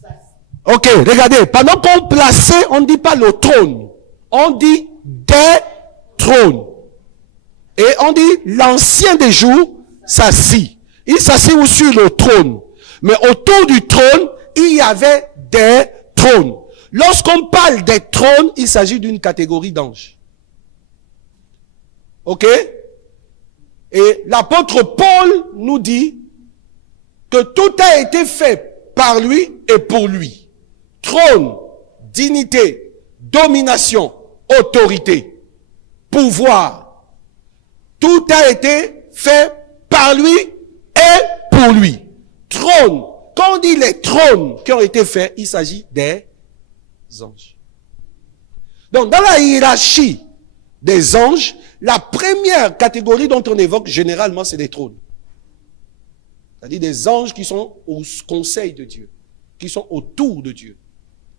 s'assit. Ok, regardez. Pendant qu'on plaçait, on ne dit pas le trône. On dit des trônes. Et on dit l'ancien des jours s'assit. Il s'assit où sur le trône. Mais autour du trône, il y avait des trônes. Lorsqu'on parle des trônes, il s'agit d'une catégorie d'anges. Ok? Et l'apôtre Paul nous dit que tout a été fait par lui et pour lui. Trône, dignité, domination, autorité, pouvoir. Tout a été fait par lui et pour lui. Trône. Quand on dit les trônes qui ont été faits, il s'agit des anges. Donc, dans la hiérarchie des anges, la première catégorie dont on évoque généralement, c'est les trônes. C'est-à-dire des anges qui sont au conseil de Dieu, qui sont autour de Dieu.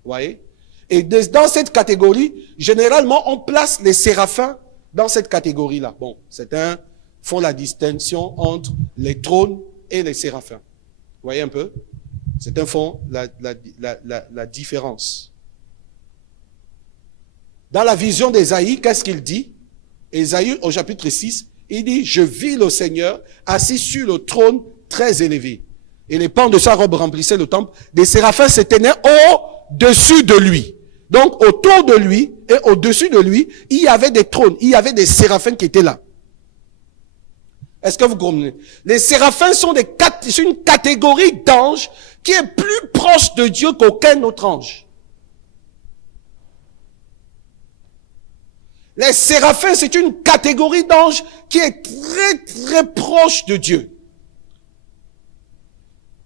Vous voyez? Et dans cette catégorie, généralement, on place les séraphins dans cette catégorie-là. Bon, certains font la distinction entre les trônes et les séraphins. Vous voyez un peu? Certains font la différence. Dans la vision d'Ésaïe, qu'est-ce qu'il dit? Ésaïe, au chapitre 6, il dit, je vis le Seigneur assis sur le trône très élevé. Et les pans de sa robe remplissaient le temple. Des séraphins s'éteignaient au-dessus de lui. Donc, autour de lui et au-dessus de lui, il y avait des trônes, il y avait des séraphins qui étaient là. Est-ce que vous comprenez? Les séraphins sont c'est une catégorie d'anges qui est plus proche de Dieu qu'aucun autre ange. Les séraphins, c'est une catégorie d'anges qui est très, très proche de Dieu.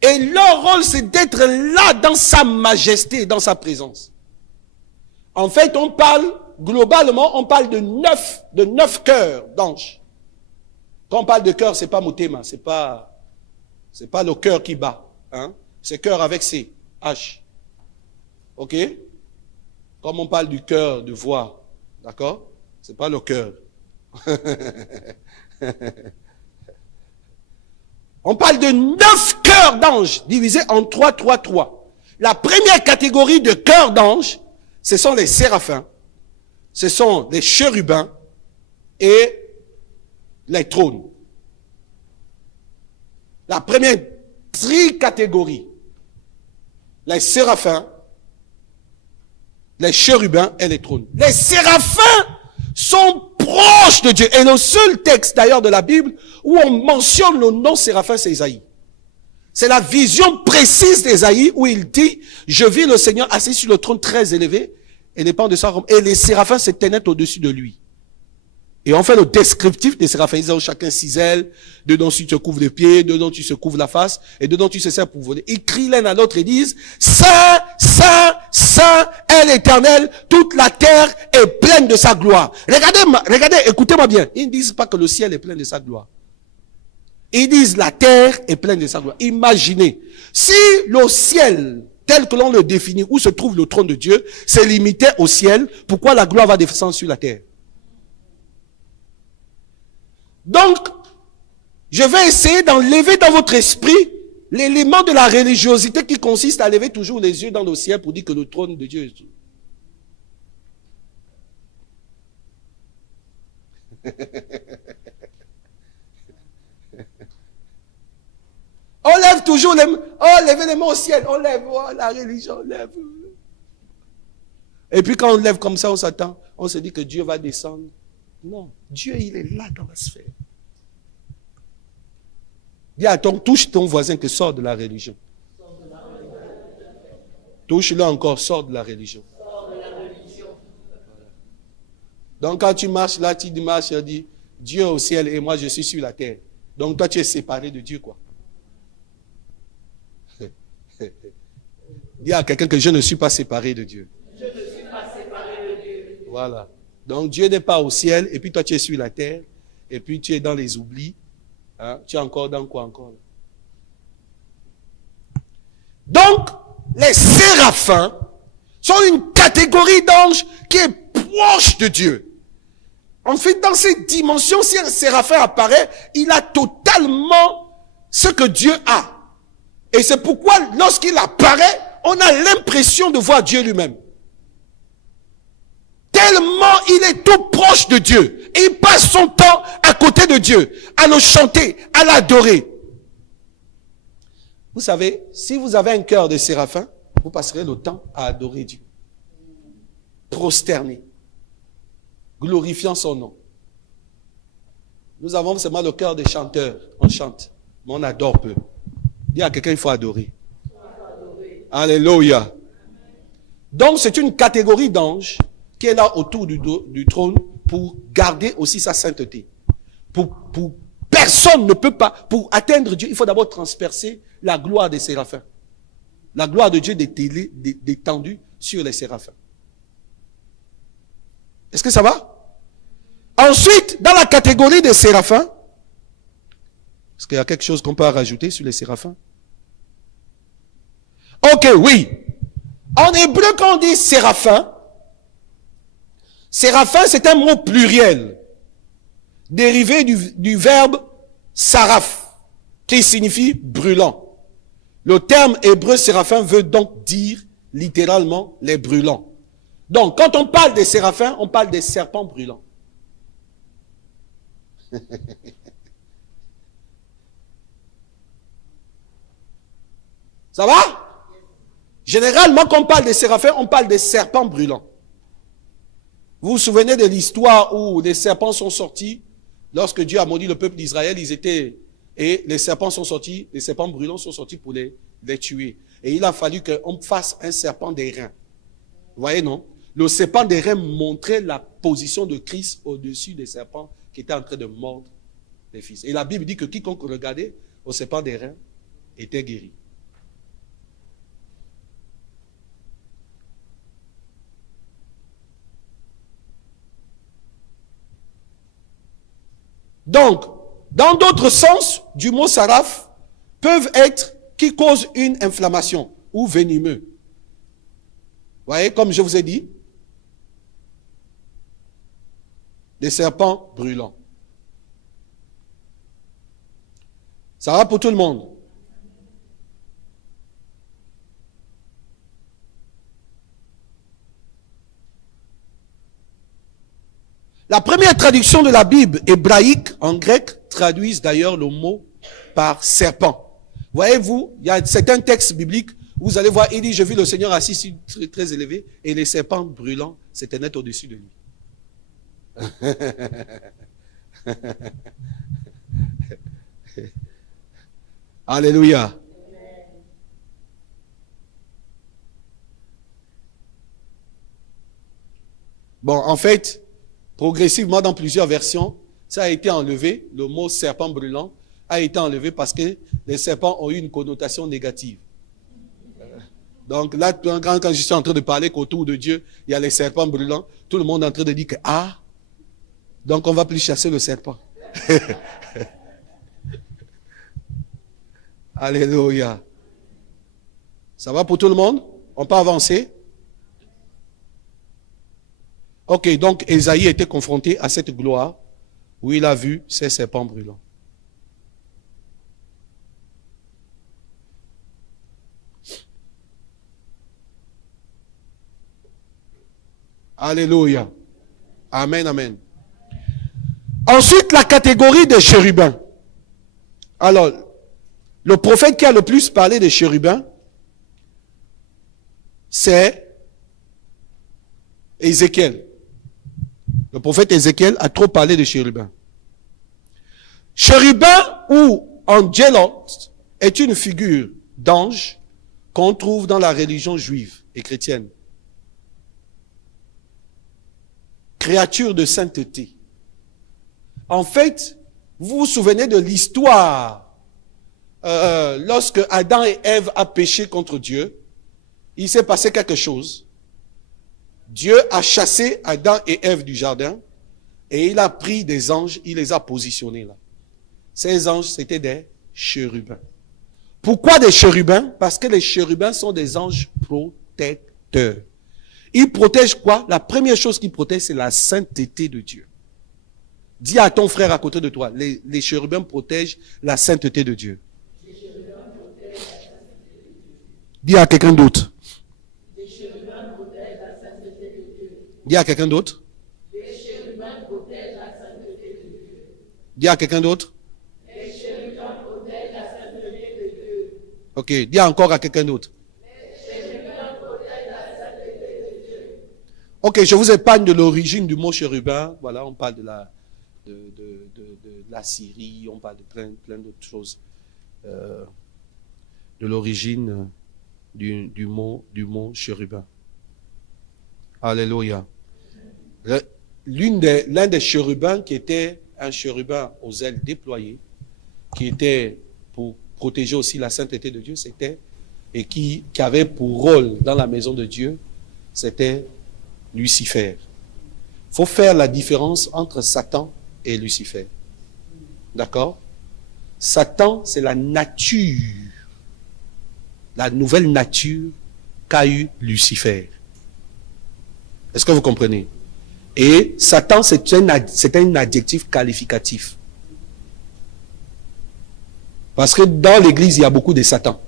Et leur rôle, c'est d'être là dans sa majesté, dans sa présence. En fait, globalement, on parle de neuf cœurs d'anges. Quand on parle de cœur, c'est pas motema, c'est pas le cœur qui bat, hein. C'est cœur avec C, H. Ok? Comme on parle du cœur de voix, d'accord? C'est pas le cœur. On parle de 9 cœurs d'anges divisés en 3, 3, 3. La première catégorie de cœurs d'anges, ce sont les séraphins, ce sont les chérubins et les trônes. La première tri-catégorie, les séraphins, les chérubins et les trônes. Les séraphins sont proches de Dieu. Et le seul texte d'ailleurs de la Bible où on mentionne le nom séraphin, c'est Isaïe. C'est la vision précise d'Isaïe où il dit, je vis le Seigneur assis sur le trône très élevé et les pans de sa robe. Et les séraphins se tenaient au-dessus de lui. Et on fait le descriptif des séraphins. Ils ont chacun 6 ailes, dedans tu te couvres les pieds, dedans tu se couvres la face, et dedans tu se sers pour voler. Ils crient l'un à l'autre et disent, Saint, Saint, Saint est l'Éternel, toute la terre est pleine de sa gloire. Regardez, écoutez-moi bien. Ils ne disent pas que le ciel est plein de sa gloire. Ils disent, la terre est pleine de sa gloire. Imaginez, si le ciel, tel que l'on le définit, où se trouve le trône de Dieu, c'est limité au ciel, pourquoi la gloire va descendre sur la terre? Donc, je vais essayer d'enlever dans votre esprit l'élément de la religiosité qui consiste à lever toujours les yeux dans le ciel pour dire que le trône de Dieu est tout. On lève toujours levez les mains au ciel, on lève, la religion, on lève. Et puis quand on lève comme ça, on s'attend, on se dit que Dieu va descendre. Non, Dieu, il est là dans la sphère. Dis à touche ton voisin que sort de la religion. Touche-le encore, sort de la religion. Donc quand tu marches là, tu marches et dis, Dieu au ciel et moi je suis sur la terre. Donc toi tu es séparé de Dieu, quoi. Dis à quelqu'un que je ne suis pas séparé de Dieu. Je ne suis pas séparé de Dieu. Voilà. Donc Dieu n'est pas au ciel, et puis toi tu es sur la terre, et puis tu es dans les oublis. Hein? Tu es encore dans quoi encore? Donc, les séraphins sont une catégorie d'anges qui est proche de Dieu. En fait, dans cette dimension, si un séraphin apparaît, il a totalement ce que Dieu a. Et c'est pourquoi, lorsqu'il apparaît, on a l'impression de voir Dieu lui-même. Tellement il est tout proche de Dieu. Et il passe son temps à côté de Dieu, à le chanter, à l'adorer. Vous savez, si vous avez un cœur de séraphin, vous passerez le temps à adorer Dieu. Prosterné. Glorifiant son nom. Nous avons seulement le cœur des chanteurs. On chante, mais on adore peu. Dis à quelqu'un, il faut adorer. Alléluia. Donc c'est une catégorie d'anges qui est là autour du trône pour garder aussi sa sainteté. Personne ne peut pas, pour atteindre Dieu, il faut d'abord transpercer la gloire des séraphins. La gloire de Dieu détendue sur les séraphins. Est-ce que ça va? Ensuite, dans la catégorie des séraphins, est-ce qu'il y a quelque chose qu'on peut rajouter sur les séraphins? Ok, oui. En hébreu, quand on dit séraphin, séraphin, c'est un mot pluriel, dérivé du verbe saraf, qui signifie brûlant. Le terme hébreu séraphin veut donc dire littéralement les brûlants. Donc, quand on parle des séraphins, on parle des serpents brûlants. Ça va? Généralement, quand on parle des séraphins, on parle des serpents brûlants. Vous vous souvenez de l'histoire où les serpents sont sortis Lorsque Dieu a maudit le peuple d'Israël, et les serpents sont sortis, les serpents brûlants sont sortis pour les tuer. Et il a fallu qu'on fasse un serpent d'airain. Vous voyez, non? Le serpent d'airain montrait la position de Christ au-dessus des serpents qui étaient en train de mordre les fils. Et la Bible dit que quiconque regardait au serpent d'airain était guéri. Donc, dans d'autres sens du mot saraf, peuvent être qui causent une inflammation ou venimeux. Vous voyez, comme je vous ai dit, des serpents brûlants. Ça va pour tout le monde? La première traduction de la Bible hébraïque en grec traduisent d'ailleurs le mot par serpent. Voyez-vous, il y a certains textes bibliques, vous allez voir, il dit, je vis le Seigneur assis sur très, très élevé, et les serpents brûlants s'étaient net au-dessus de lui. Alléluia. Bon, en fait, progressivement dans plusieurs versions, ça a été enlevé, le mot serpent brûlant a été enlevé parce que les serpents ont eu une connotation négative. Donc là, quand je suis en train de parler qu'autour de Dieu, il y a les serpents brûlants, tout le monde est en train de dire que, donc on ne va plus chasser le serpent. Alléluia. Ça va pour tout le monde? On peut avancer? Ok, donc Ésaïe était confronté à cette gloire où il a vu ces serpents brûlants. Alléluia. Amen, amen. Ensuite, la catégorie des chérubins. Alors, le prophète qui a le plus parlé des chérubins, c'est Ézéchiel. Le prophète Ézéchiel a trop parlé de chérubins. Chérubin ou angelos est une figure d'ange qu'on trouve dans la religion juive et chrétienne. Créature de sainteté. En fait, vous vous souvenez de l'histoire lorsque Adam et Ève ont péché contre Dieu, il s'est passé quelque chose. Dieu a chassé Adam et Ève du jardin et il a pris des anges, il les a positionnés là. Ces anges, c'était des chérubins. Pourquoi des chérubins? Parce que les chérubins sont des anges protecteurs. Ils protègent quoi? La première chose qu'ils protègent, c'est la sainteté de Dieu. Dis à ton frère à côté de toi, les chérubins protègent la sainteté de Dieu. Dis à quelqu'un d'autre. Dis à quelqu'un d'autre. Dis à quelqu'un d'autre. Ok, dis encore à quelqu'un d'autre. Ok, je vous épargne de l'origine du mot chérubin. Voilà, on parle de la Syrie, on parle de plein d'autres choses. De l'origine du mot chérubin. Alléluia. L'un des chérubins qui était un chérubin aux ailes déployées, qui était pour protéger aussi la sainteté de Dieu, et qui avait pour rôle dans la maison de Dieu, c'était Lucifer. Il faut faire la différence entre Satan et Lucifer. D'accord? Satan, c'est la nature, la nouvelle nature qu'a eu Lucifer. Est-ce que vous comprenez? Et Satan, c'est un adjectif qualificatif. Parce que dans l'église, il y a beaucoup de Satan.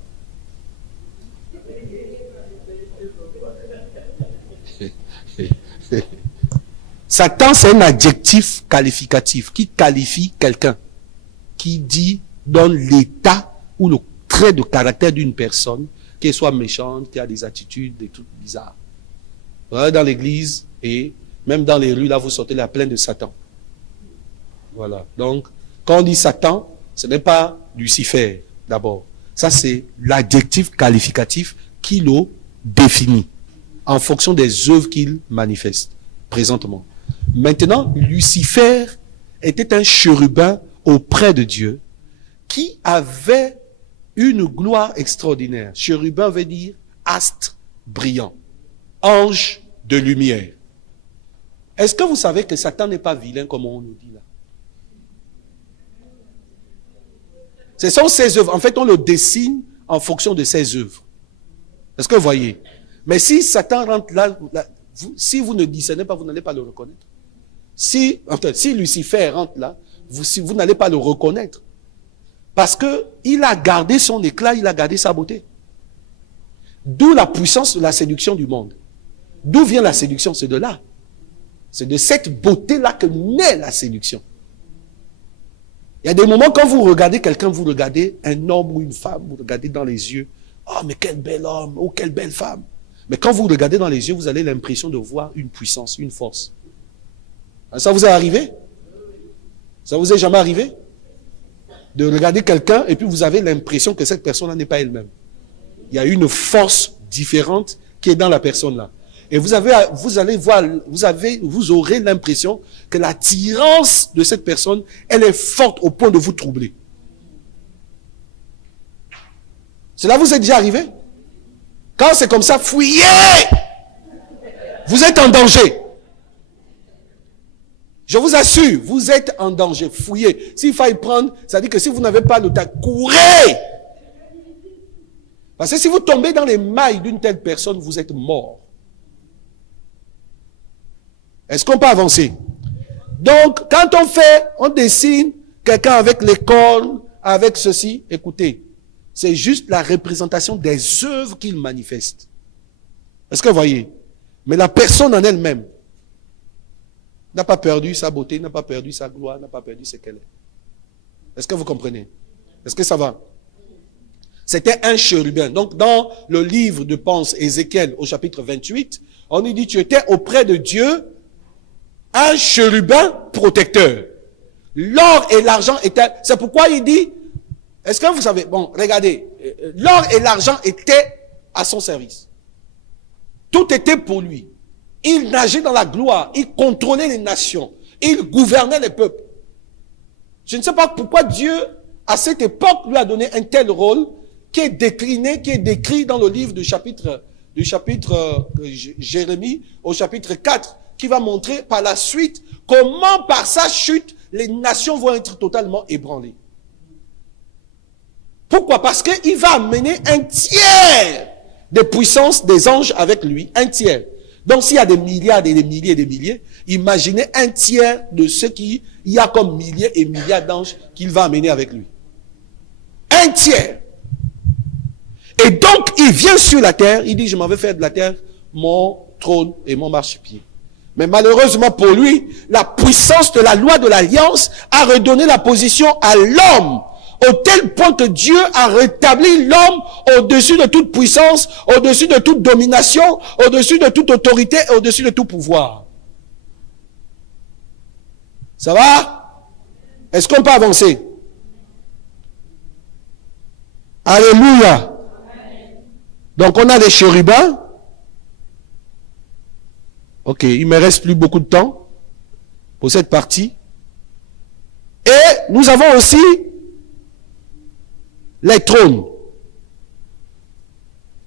Satan, c'est un adjectif qualificatif qui qualifie quelqu'un, qui donne l'état ou le trait de caractère d'une personne, qu'elle soit méchante, qui a des attitudes, des trucs bizarres. Dans l'église et même dans les rues, là, vous sortez là plein de Satan. Voilà. Donc, quand on dit Satan, ce n'est pas Lucifer, d'abord. Ça, c'est l'adjectif qualificatif qui le définit en fonction des œuvres qu'il manifeste présentement. Maintenant, Lucifer était un chérubin auprès de Dieu qui avait une gloire extraordinaire. Chérubin veut dire astre brillant, ange de lumière. Est-ce que vous savez que Satan n'est pas vilain comme on nous dit là? Ce sont ses œuvres. En fait, on le dessine en fonction de ses œuvres. Est-ce que vous voyez? Mais si Satan rentre là, si vous ne discernez pas, vous n'allez pas le reconnaître. Si Lucifer rentre là, vous n'allez pas le reconnaître. Parce que il a gardé son éclat, il a gardé sa beauté. D'où la puissance de la séduction du monde. D'où vient la séduction? C'est de là. C'est de cette beauté-là que naît la séduction. Il y a des moments quand vous regardez quelqu'un, vous regardez un homme ou une femme, vous regardez dans les yeux. Oh, mais quel bel homme, oh, quelle belle femme. Mais quand vous regardez dans les yeux, vous avez l'impression de voir une puissance, une force. Ça vous est arrivé? Ça vous est jamais arrivé? De regarder quelqu'un et puis vous avez l'impression que cette personne-là n'est pas elle-même. Il y a une force différente qui est dans la personne-là. Et vous aurez l'impression que l'attirance de cette personne, elle est forte au point de vous troubler. Cela vous est déjà arrivé? Quand c'est comme ça, fuyez! Vous êtes en danger. Je vous assure, vous êtes en danger. Fuyez. S'il faut y prendre, ça veut dire que si vous n'avez pas le temps, courez! Parce que si vous tombez dans les mailles d'une telle personne, vous êtes mort. Est-ce qu'on peut avancer? Donc, quand on dessine quelqu'un avec l'école, avec ceci, écoutez, c'est juste la représentation des œuvres qu'il manifeste. Est-ce que vous voyez? Mais la personne en elle-même n'a pas perdu sa beauté, n'a pas perdu sa gloire, n'a pas perdu ce qu'elle est. Est-ce que vous comprenez? Est-ce que ça va? C'était un chérubin. Donc, dans le livre de Pense Ézéchiel, au chapitre 28, on nous dit, tu étais auprès de Dieu, un chérubin protecteur. L'or et l'argent étaient... C'est pourquoi il dit... Est-ce que vous savez... Bon, regardez. L'or et l'argent étaient à son service. Tout était pour lui. Il nageait dans la gloire. Il contrôlait les nations. Il gouvernait les peuples. Je ne sais pas pourquoi Dieu, à cette époque, lui a donné un tel rôle qui est décliné, qui est décrit dans le livre du chapitre Jérémie, au chapitre 4, qui va montrer par la suite comment par sa chute, les nations vont être totalement ébranlées. Pourquoi? Parce qu'il va amener un tiers des puissances des anges avec lui. Un tiers. Donc s'il y a des milliards et des milliers et des milliers, imaginez un tiers de ce qu'il y a comme milliers et milliards d'anges qu'il va amener avec lui. Un tiers. Et donc il vient sur la terre, il dit je m'en vais faire de la terre mon trône et mon marchepied. Mais malheureusement pour lui, la puissance de la loi de l'alliance a redonné la position à l'homme, au tel point que Dieu a rétabli l'homme au-dessus de toute puissance, au-dessus de toute domination, au-dessus de toute autorité et au-dessus de tout pouvoir. Ça va? Est-ce qu'on peut avancer? Alléluia. Donc on a les chérubins. Ok, il me reste plus beaucoup de temps pour cette partie. Et nous avons aussi les trônes.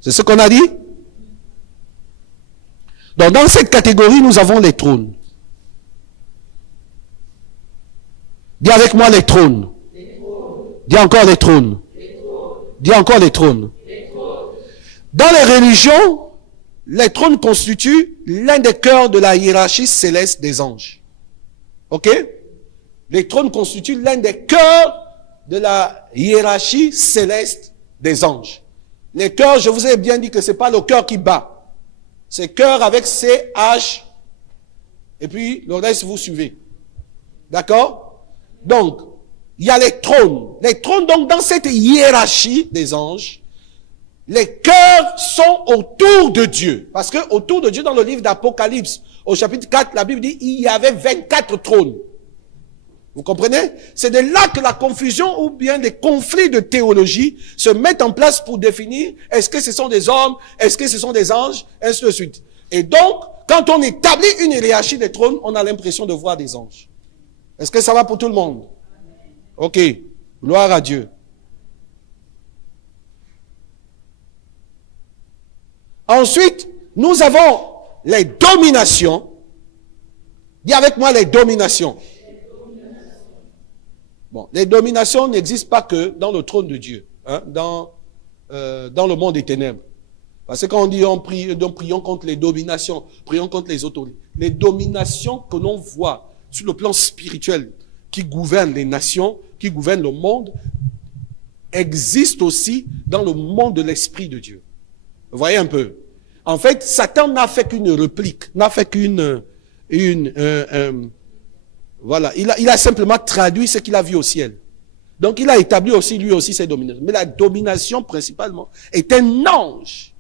C'est ce qu'on a dit? Donc dans cette catégorie, nous avons les trônes. Dis avec moi les trônes. Dis encore les trônes. Dis encore les trônes. Dans les religions, les trônes constituent l'un des cœurs de la hiérarchie céleste des anges. Ok? Les trônes constituent l'un des cœurs de la hiérarchie céleste des anges. Les cœurs, je vous ai bien dit que c'est pas le cœur qui bat. C'est cœur avec CH. Et puis, le reste, vous suivez. D'accord? Donc, il y a les trônes. Les trônes, donc, dans cette hiérarchie des anges, les cœurs sont autour de Dieu. Parce que autour de Dieu, dans le livre d'Apocalypse, au chapitre 4, la Bible dit, il y avait 24 trônes. Vous comprenez? C'est de là que la confusion ou bien des conflits de théologie se mettent en place pour définir est-ce que ce sont des hommes, est-ce que ce sont des anges, ainsi de suite. Et donc, quand on établit une hiérarchie des trônes, on a l'impression de voir des anges. Est-ce que ça va pour tout le monde? Ok. Gloire à Dieu. Ensuite, nous avons les dominations. Dis avec moi les dominations. Bon, les dominations n'existent pas que dans le trône de Dieu, hein, dans le monde des ténèbres. Parce que quand on dit prions contre les dominations, prions contre les autorités. Les dominations que l'on voit sur le plan spirituel, qui gouvernent les nations, qui gouvernent le monde, existent aussi dans le monde de l'Esprit de Dieu. Vous voyez un peu? En fait, Satan n'a fait qu'une réplique, n'a fait voilà, il a simplement traduit ce qu'il a vu au ciel. Donc, il a établi aussi, lui aussi, ses dominations. Mais la domination, principalement, est un ange.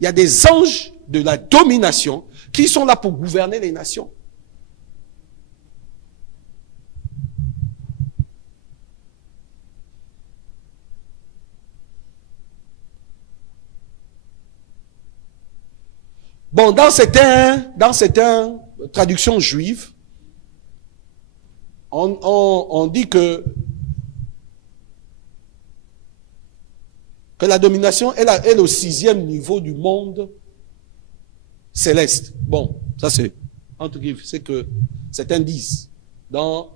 Il y a des anges de la domination qui sont là pour gouverner les nations. Bon, dans certaines traductions juives, on dit que la domination est le 6e niveau du monde céleste. Bon, ça c'est, entre guillemets, c'est que certains disent dans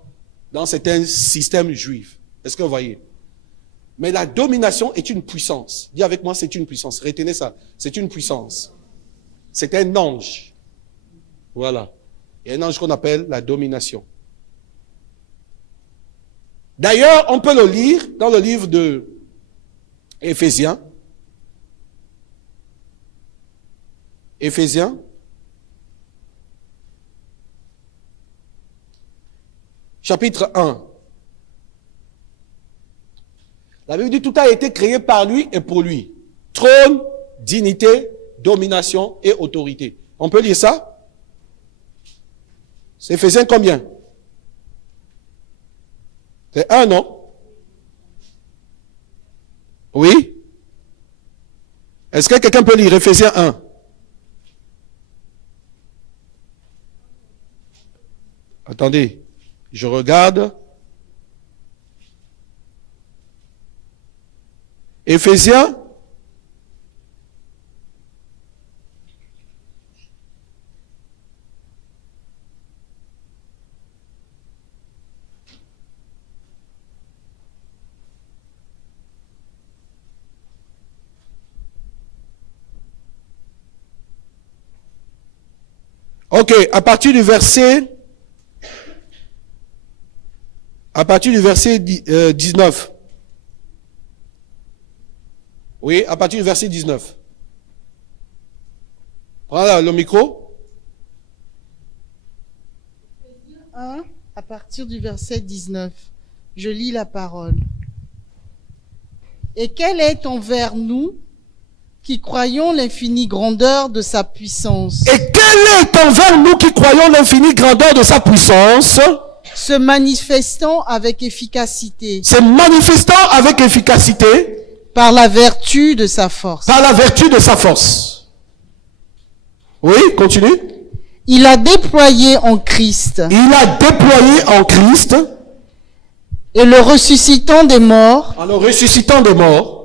certains systèmes juifs. Est-ce que vous voyez? Mais la domination est une puissance. Dis avec moi, c'est une puissance. Retenez ça. C'est une puissance. C'est un ange. Voilà. Il y a un ange qu'on appelle la domination. D'ailleurs, on peut le lire dans le livre de Éphésiens. Éphésiens. Chapitre 1. La Bible dit tout a été créé par lui et pour lui. Trône, dignité, domination et autorité. On peut lire ça? C'est Éphésiens combien? C'est 1, non? Oui? Est-ce que quelqu'un peut lire Éphésiens 1? Attendez, je regarde. Éphésiens. Ok, à partir du verset 19. Oui, à partir du verset 19. Voilà le micro. 1, à partir du verset 19. Je lis la parole. Et quel est envers nous qui croyons l'infinie grandeur de sa puissance? Et quel est envers nous qui croyons l'infinie grandeur de sa puissance? Se manifestant avec efficacité. Se manifestant avec efficacité. Par la vertu de sa force. Par la vertu de sa force. Oui, continue. Il a déployé en Christ. Il a déployé en Christ. Et le ressuscitant des morts. En le ressuscitant des morts.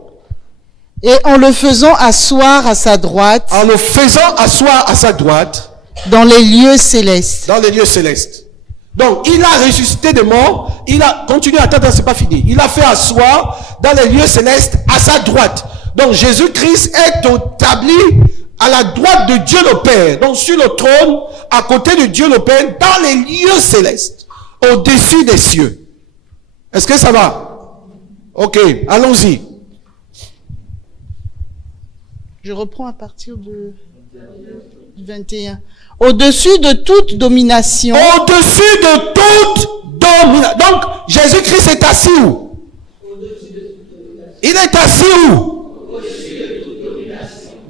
Et en le faisant asseoir à sa droite. En le faisant asseoir à sa droite. Dans les lieux célestes. Dans les lieux célestes. Donc, il a ressuscité des morts, il a continué, attends, c'est pas fini. Il a fait asseoir dans les lieux célestes à sa droite. Donc, Jésus-Christ est établi à la droite de Dieu le Père. Donc, sur le trône, à côté de Dieu le Père, dans les lieux célestes, au-dessus des cieux. Est-ce que ça va? Ok, allons-y. Je reprends à partir de 21. Au-dessus de toute domination. Au-dessus de toute domination. Donc, Jésus-Christ est assis où? Il est assis où?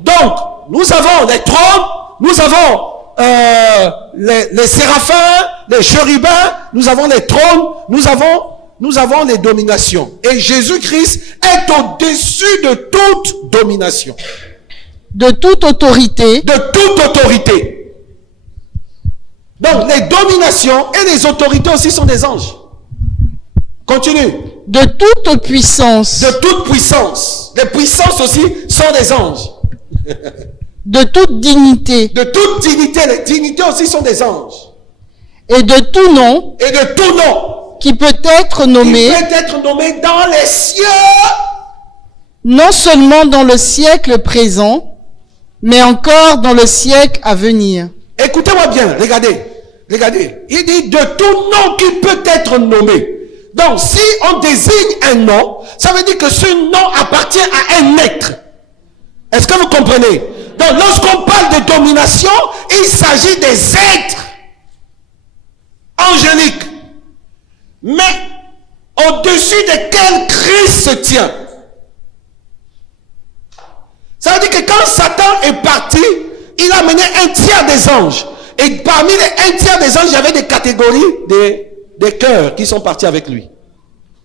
Donc, nous avons les trônes, nous avons les séraphins, les chérubins, nous avons les trônes, nous avons les dominations. Et Jésus-Christ est au-dessus de toute domination. De toute autorité. De toute autorité. Donc, les dominations et les autorités aussi sont des anges. Continue. De toute puissance. De toute puissance. Les puissances aussi sont des anges. De toute dignité. De toute dignité. Les dignités aussi sont des anges. Et de tout nom. Et de tout nom. Qui peut être nommé. Qui peut être nommé dans les cieux. Non seulement dans le siècle présent, mais encore dans le siècle à venir. Écoutez-moi bien, regardez. Il dit de tout nom qui peut être nommé. Donc, si on désigne un nom, ça veut dire que ce nom appartient à un être. Est-ce que vous comprenez? Donc, lorsqu'on parle de domination, il s'agit des êtres angéliques. Mais, au-dessus desquels Christ se tient. Ça veut dire que quand Satan est parti, il a mené un tiers des anges. Et parmi les un tiers des anges, il y avait des catégories des cœurs qui sont partis avec lui.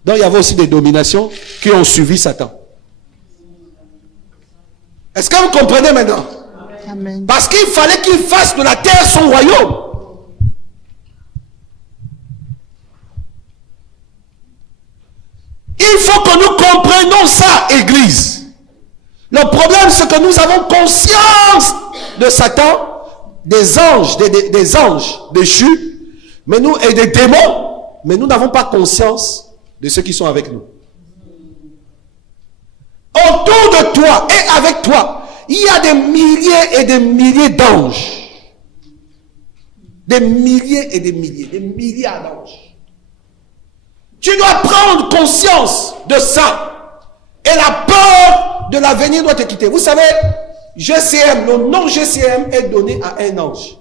Donc il y avait aussi des dominations qui ont suivi Satan. Est-ce que vous comprenez maintenant? Amen. Parce qu'il fallait qu'il fasse de la terre son royaume. Il faut que nous comprenions ça, Église. Le problème, c'est que nous avons conscience de Satan, des anges, des anges déchus, mais nous, et des démons, mais nous n'avons pas conscience de ceux qui sont avec nous. Autour de toi et avec toi, il y a des milliers et des milliers d'anges. Des milliers et des milliards d'anges. Tu dois prendre conscience de ça. Et la peur de l'avenir doit te quitter. Vous savez, GCM, le nom GCM est donné à un ange.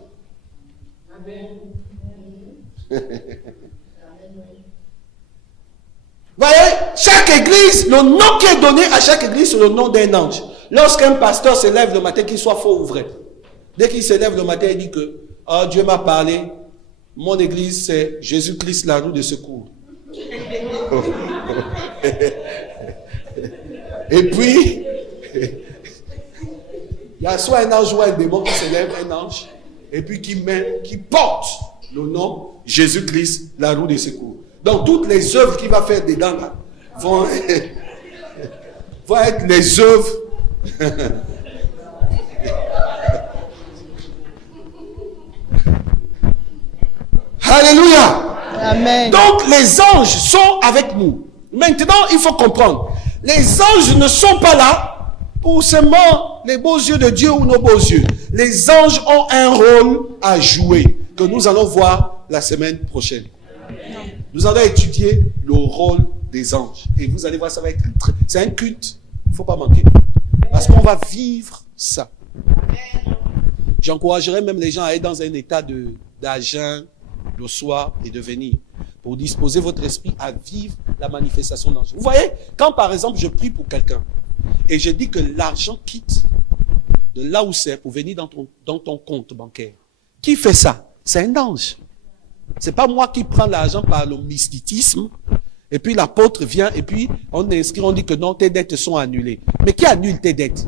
Voyez, chaque église, le nom qui est donné à chaque église, c'est le nom d'un ange. Lorsqu'un pasteur se lève le matin, qu'il soit faux ou vrai, dès qu'il se lève le matin, il dit que oh, Dieu m'a parlé, mon église c'est Jésus-Christ, la roue de secours. Et puis, il y a soit un ange ou un démon qui se lève, un ange, et puis qui porte le nom Jésus-Christ, la roue de secours. Donc, toutes les œuvres qu'il va faire dedans là, vont être les œuvres Alléluia. Amen. Donc, les anges sont avec nous. Maintenant, il faut comprendre. Les anges ne sont pas là pour seulement les beaux yeux de Dieu ou nos beaux yeux. Les anges ont un rôle à jouer que nous allons voir la semaine prochaine. Nous allons étudier le rôle des anges. Et vous allez voir, ça va être c'est un culte. Il ne faut pas manquer. Parce qu'on va vivre ça. J'encouragerais même les gens à être dans un état d'agent le soir et de venir pour disposer votre esprit à vivre la manifestation d'ange. Vous voyez, quand par exemple je prie pour quelqu'un et je dis que l'argent quitte de là où c'est pour venir dans ton compte bancaire, qui fait ça? C'est un ange. C'est pas moi qui prends l'argent par le mysticisme et puis l'apôtre vient et puis on inscrit, on dit que non, tes dettes sont annulées. Mais qui annule tes dettes?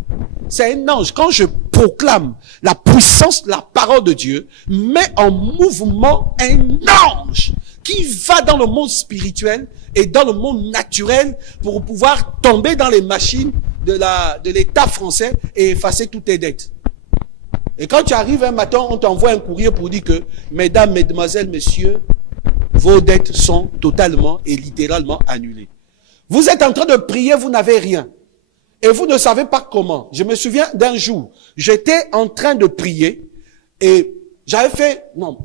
C'est un ange. Quand je proclame la puissance, la parole de Dieu, met en mouvement un ange qui va dans le monde spirituel et dans le monde naturel pour pouvoir tomber dans les machines de l'État français et effacer toutes tes dettes. Et quand tu arrives un matin, on t'envoie un courrier pour dire que, mesdames, mesdemoiselles, messieurs, vos dettes sont totalement et littéralement annulées. Vous êtes en train de prier, vous n'avez rien. Et vous ne savez pas comment. Je me souviens d'un jour, j'étais en train de prier et j'avais fait, non,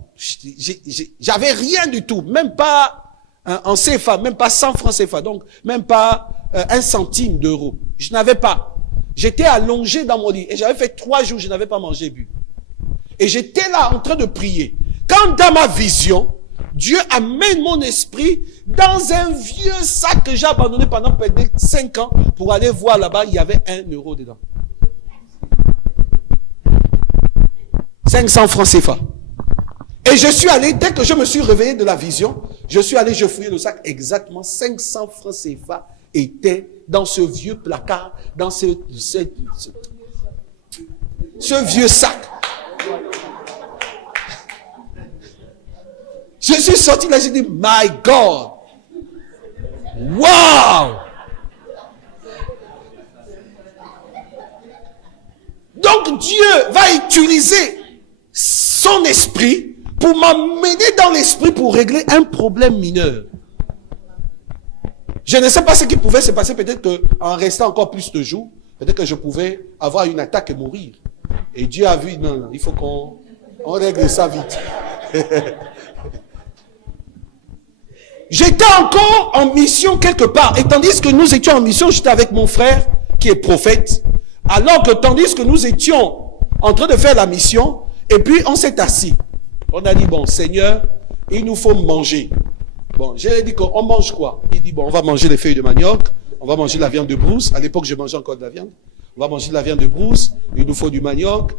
j'avais rien du tout, même pas en CFA, même pas 100 francs CFA, donc même pas 1 centime d'euro. Je n'avais pas. J'étais allongé dans mon lit et j'avais fait 3 jours, je n'avais pas mangé, bu. Et j'étais là en train de prier. Quand dans ma vision, Dieu amène mon esprit dans un vieux sac que j'ai abandonné pendant peut-être 5 ans pour aller voir là-bas, il y avait 1 euro dedans. 500 francs CFA. Et je suis allé, dès que je me suis réveillé de la vision, je suis allé, je fouillais le sac, exactement 500 francs CFA étaient dans ce vieux placard, dans ce vieux sac. Je suis sorti là, j'ai dit, my God, wow! Donc Dieu va utiliser son esprit pour m'emmener dans l'esprit pour régler un problème mineur. Je ne sais pas ce qui pouvait se passer, peut-être qu'en restant encore plus de jours, peut-être que je pouvais avoir une attaque et mourir. Et Dieu a vu, non, il faut qu'on règle ça vite. J'étais encore en mission quelque part, et tandis que nous étions en mission, j'étais avec mon frère qui est prophète, alors que tandis que nous étions en train de faire la mission, et puis on s'est assis. On a dit, bon, Seigneur, il nous faut manger. Bon, j'ai dit qu'on mange quoi? Il dit, bon, on va manger les feuilles de manioc, on va manger la viande de brousse. À l'époque, je mangeais encore de la viande. On va manger de la viande de brousse, il nous faut du manioc,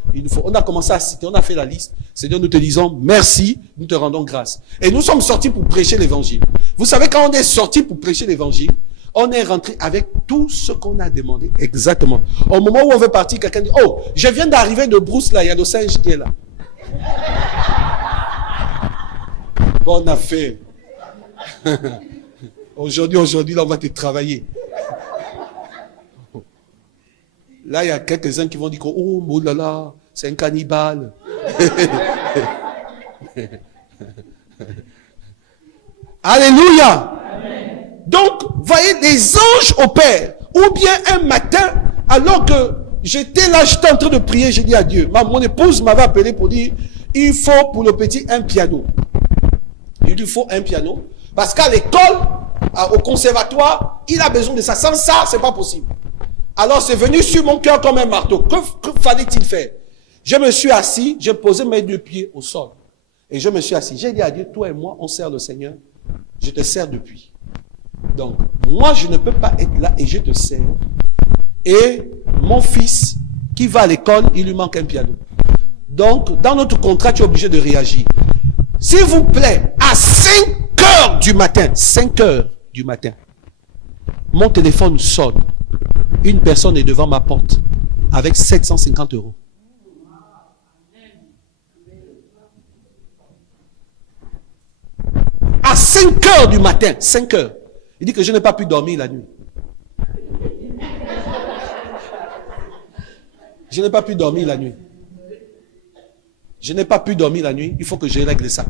on a commencé à citer, on a fait la liste. Seigneur, nous te disons merci, nous te rendons grâce. Et nous sommes sortis pour prêcher l'évangile. Vous savez, quand on est sorti pour prêcher l'évangile, on est rentré avec tout ce qu'on a demandé. Exactement. Au moment où on veut partir, quelqu'un dit, oh, je viens d'arriver de Brousse là, il y a le singe qui est là. Bonne affaire. Aujourd'hui, là, on va te travailler. Là, il y a quelques-uns qui vont dire, oh là là, c'est un cannibale. Alléluia. Amen. Donc, voyez, les anges opèrent. Ou bien un matin, alors que j'étais là, j'étais en train de prier, j'ai dit à Dieu, mon épouse m'avait appelé pour dire, il faut pour le petit un piano. Il lui faut un piano. Parce qu'à l'école, au conservatoire, il a besoin de ça. Sans ça, c'est pas possible. Alors c'est venu sur mon cœur comme un marteau. Que fallait-il faire? Je me suis assis, j'ai posé mes deux pieds au sol. Et je me suis assis. J'ai dit à Dieu, toi et moi, on sert le Seigneur. Je te sers depuis. Donc, moi, je ne peux pas être là et je te sers. Et mon fils, qui va à l'école, il lui manque un piano. Donc, dans notre contrat, tu es obligé de réagir. S'il vous plaît, à 5 heures du matin, 5 heures du matin, mon téléphone sonne. Une personne est devant ma porte avec 750 €. À 5 heures du matin, 5 heures. Il dit que je n'ai pas pu dormir la nuit. Je n'ai pas pu dormir la nuit. Je n'ai pas pu dormir la nuit. Il faut que je règle ça.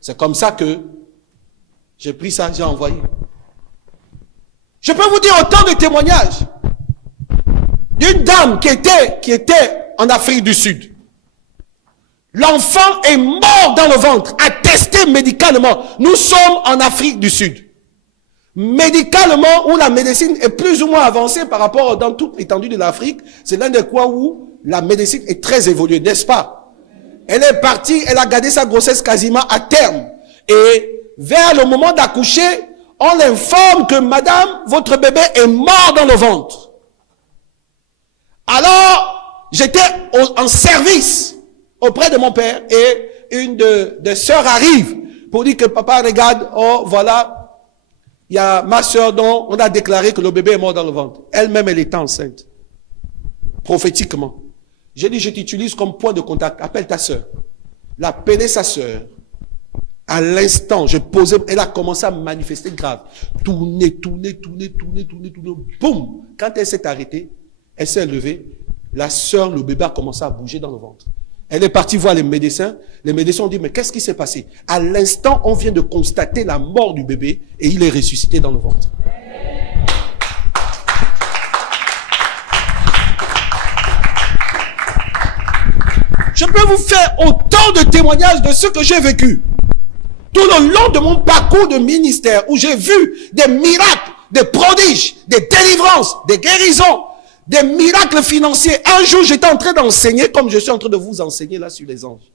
C'est comme ça que j'ai pris ça, j'ai envoyé. Je peux vous dire autant de témoignages d'une dame qui était en Afrique du Sud. L'enfant est mort dans le ventre, attesté médicalement. Nous sommes en Afrique du Sud. Médicalement, où la médecine est plus ou moins avancée par rapport dans toute l'étendue de l'Afrique, c'est l'un des coins où la médecine est très évoluée, n'est-ce pas? Elle est partie, elle a gardé sa grossesse quasiment à terme. Et vers le moment d'accoucher, on l'informe que madame, votre bébé est mort dans le ventre. Alors, j'étais en service auprès de mon père et une de sœurs arrive pour dire que papa regarde, oh voilà, il y a ma sœur dont on a déclaré que le bébé est mort dans le ventre. Elle-même, elle était enceinte. Prophétiquement. J'ai dit, je t'utilise comme point de contact. Appelle ta sœur. L'appelait sa sœur. À l'instant, je posais, elle a commencé à manifester grave. Tourner. Boum! Quand elle s'est arrêtée, elle s'est levée. La sœur, le bébé a commencé à bouger dans le ventre. Elle est partie voir les médecins. Les médecins ont dit, mais qu'est-ce qui s'est passé? À l'instant, on vient de constater la mort du bébé et il est ressuscité dans le ventre. Je peux vous faire autant de témoignages de ce que j'ai vécu. Tout le long de mon parcours de ministère où j'ai vu des miracles, des prodiges, des délivrances, des guérisons, des miracles financiers. Un jour, j'étais en train d'enseigner comme je suis en train de vous enseigner là sur les anges.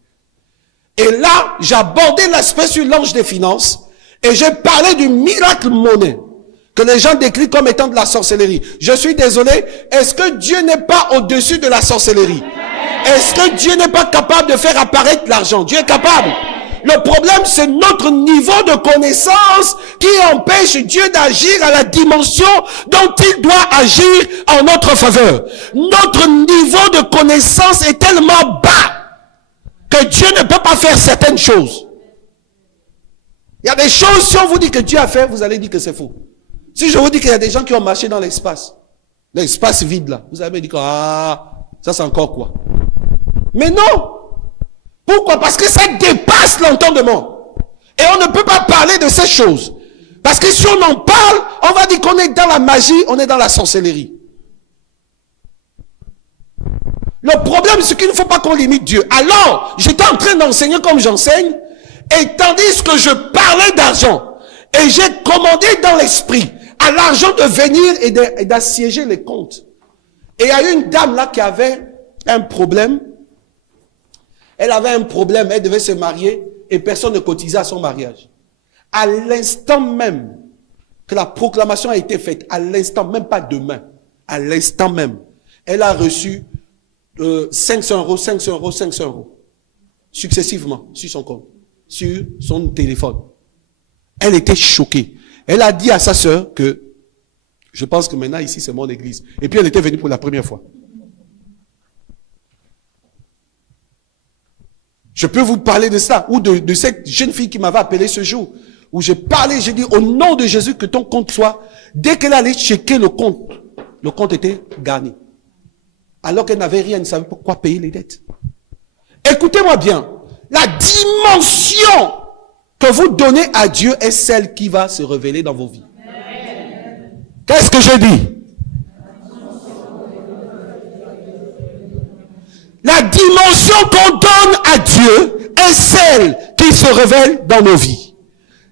Et là, j'abordais l'aspect sur l'ange des finances et j'ai parlé du miracle monnaie que les gens décrivent comme étant de la sorcellerie. Je suis désolé, est-ce que Dieu n'est pas au-dessus de la sorcellerie? Est-ce que Dieu n'est pas capable de faire apparaître l'argent? Dieu est capable. Le problème, c'est notre niveau de connaissance qui empêche Dieu d'agir à la dimension dont il doit agir en notre faveur. Notre niveau de connaissance est tellement bas que Dieu ne peut pas faire certaines choses. Il y a des choses, si on vous dit que Dieu a fait, vous allez dire que c'est faux. Si je vous dis qu'il y a des gens qui ont marché dans l'espace vide là, vous allez me dire que ça c'est encore quoi? Mais non! Pourquoi? Parce que ça dépasse l'entendement. Et on ne peut pas parler de ces choses. Parce que si on en parle, on va dire qu'on est dans la magie, on est dans la sorcellerie. Le problème, c'est qu'il ne faut pas qu'on limite Dieu. Alors, j'étais en train d'enseigner comme j'enseigne, et tandis que je parlais d'argent, et j'ai commandé dans l'esprit à l'argent de venir et d'assiéger les comptes. Et il y a une dame là qui avait un problème. Elle avait un problème, elle devait se marier et personne ne cotisait à son mariage. À l'instant même que la proclamation a été faite, à l'instant, même pas demain, à l'instant même, elle a reçu 500 euros, 500 euros, 500 euros, successivement sur son compte, sur son téléphone. Elle était choquée. Elle a dit à sa sœur que, je pense que maintenant ici c'est mon église. Et puis elle était venue pour la première fois. Je peux vous parler de ça, ou de cette jeune fille qui m'avait appelé ce jour, où j'ai parlé, j'ai dit, au nom de Jésus, que ton compte soit, dès qu'elle allait checker le compte était garni. Alors qu'elle n'avait rien, elle ne savait pas quoi payer les dettes. Écoutez-moi bien, la dimension que vous donnez à Dieu est celle qui va se révéler dans vos vies. Qu'est-ce que je dis? La dimension qu'on donne à Dieu est celle qui se révèle dans nos vies.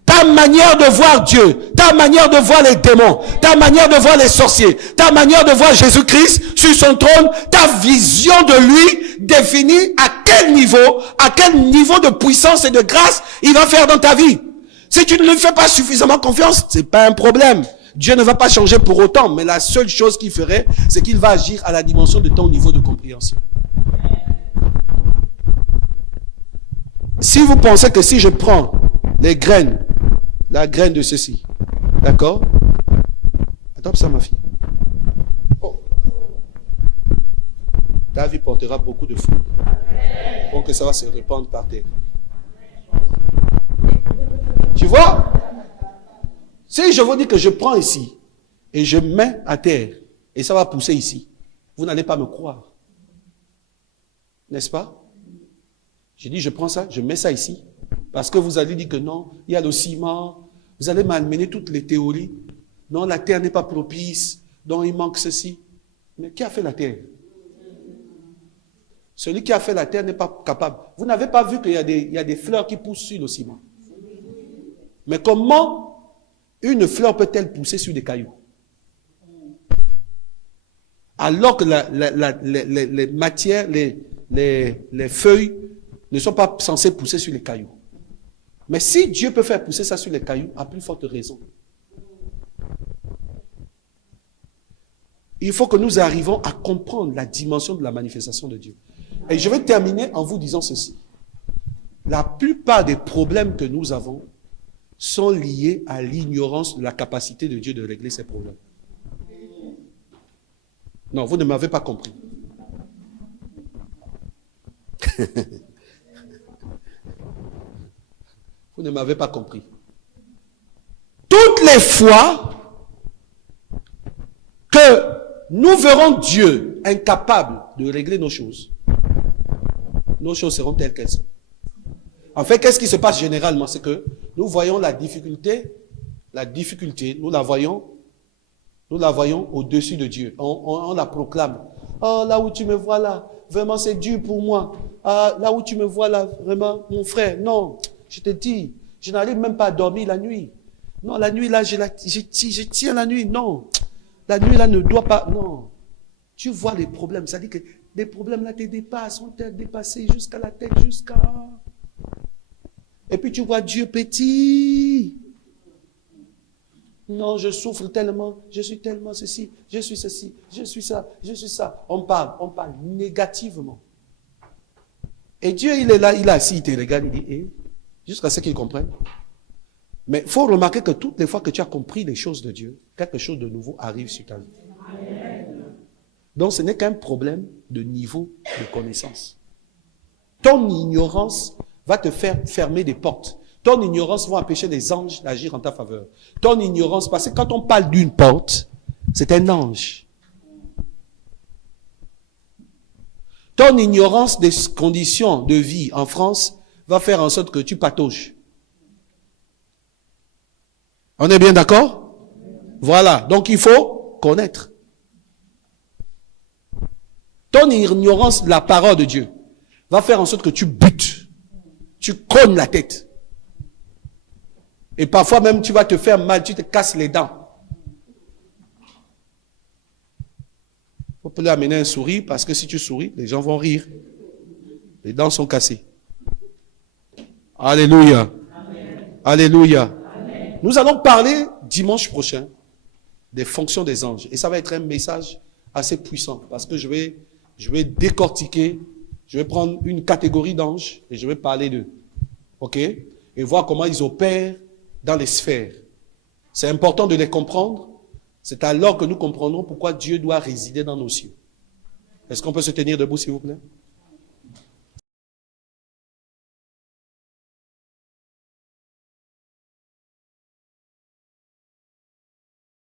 Ta manière de voir Dieu, ta manière de voir les démons, ta manière de voir les sorciers, ta manière de voir Jésus-Christ sur son trône, ta vision de lui définit à quel niveau de puissance et de grâce il va faire dans ta vie. Si tu ne lui fais pas suffisamment confiance, c'est pas un problème. Dieu ne va pas changer pour autant, mais la seule chose qu'il ferait, c'est qu'il va agir à la dimension de ton niveau de compréhension. Si vous pensez que si je prends les graines, la graine de ceci, d'accord? Attends ça ma fille. Oh. Ta vie portera beaucoup de fruits. Pour que ça va se répandre par terre. Tu vois? Si je vous dis que je prends ici et je mets à terre et ça va pousser ici, vous n'allez pas me croire. N'est-ce pas? J'ai dit, je prends ça, je mets ça ici. Parce que vous allez dire que non, il y a le ciment. Vous allez m'amener toutes les théories. Non, la terre n'est pas propice. Non, il manque ceci. Mais qui a fait la terre? Celui qui a fait la terre n'est pas capable. Vous n'avez pas vu qu'il y a des fleurs qui poussent sur le ciment. Mais comment une fleur peut-elle pousser sur des cailloux? Alors que les matières, les feuilles ne sont pas censées pousser sur les cailloux. Mais si Dieu peut faire pousser ça sur les cailloux, à plus forte raison. Il faut que nous arrivions à comprendre la dimension de la manifestation de Dieu. Et je vais terminer en vous disant ceci. La plupart des problèmes que nous avons sont liés à l'ignorance de la capacité de Dieu de régler ces problèmes. Non, vous ne m'avez pas compris. Vous ne m'avez pas compris. Toutes les fois que nous verrons Dieu incapable de régler nos choses seront telles qu'elles sont. En fait, qu'est-ce qui se passe généralement? C'est que nous voyons la difficulté, nous la voyons au-dessus de Dieu. On la proclame. Oh, là où tu me vois là, vraiment c'est dur pour moi. Ah, là où tu me vois là, vraiment, mon frère, non, je te dis, je n'arrive même pas à dormir la nuit. Non, la nuit là, je tiens la nuit, non. La nuit là ne doit pas, non. Tu vois les problèmes, ça dit que les problèmes là te dépassent, on t'a dépassé jusqu'à la tête, jusqu'à... Et puis tu vois Dieu petit. Non, je souffre tellement, je suis tellement ceci, je suis ceci, je suis ça, je suis ça. On parle négativement. Et Dieu, il est là, il est assis, il te regarde, il dit, jusqu'à ce qu'il comprenne. Mais il faut remarquer que toutes les fois que tu as compris les choses de Dieu, quelque chose de nouveau arrive sur ta vie. Donc ce n'est qu'un problème de niveau de connaissance. Ton ignorance va te faire fermer des portes. Ton ignorance va empêcher les anges d'agir en ta faveur. Ton ignorance, parce que quand on parle d'une porte, c'est un ange. Ton ignorance des conditions de vie en France va faire en sorte que tu patauges. On est bien d'accord? Voilà. Donc il faut connaître. Ton ignorance de la parole de Dieu va faire en sorte que tu butes. Tu cognes la tête. Et parfois même tu vas te faire mal, tu te casses les dents. Il faut lui amener un sourire parce que si tu souris, les gens vont rire. Les dents sont cassées. Alléluia. Amen. Alléluia. Amen. Nous allons parler dimanche prochain des fonctions des anges. Et ça va être un message assez puissant parce que je vais décortiquer, je vais prendre une catégorie d'anges et je vais parler d'eux. OK? Et voir comment ils opèrent dans les sphères. C'est important de les comprendre. C'est alors que nous comprendrons pourquoi Dieu doit résider dans nos cieux. Est-ce qu'on peut se tenir debout, s'il vous plaît?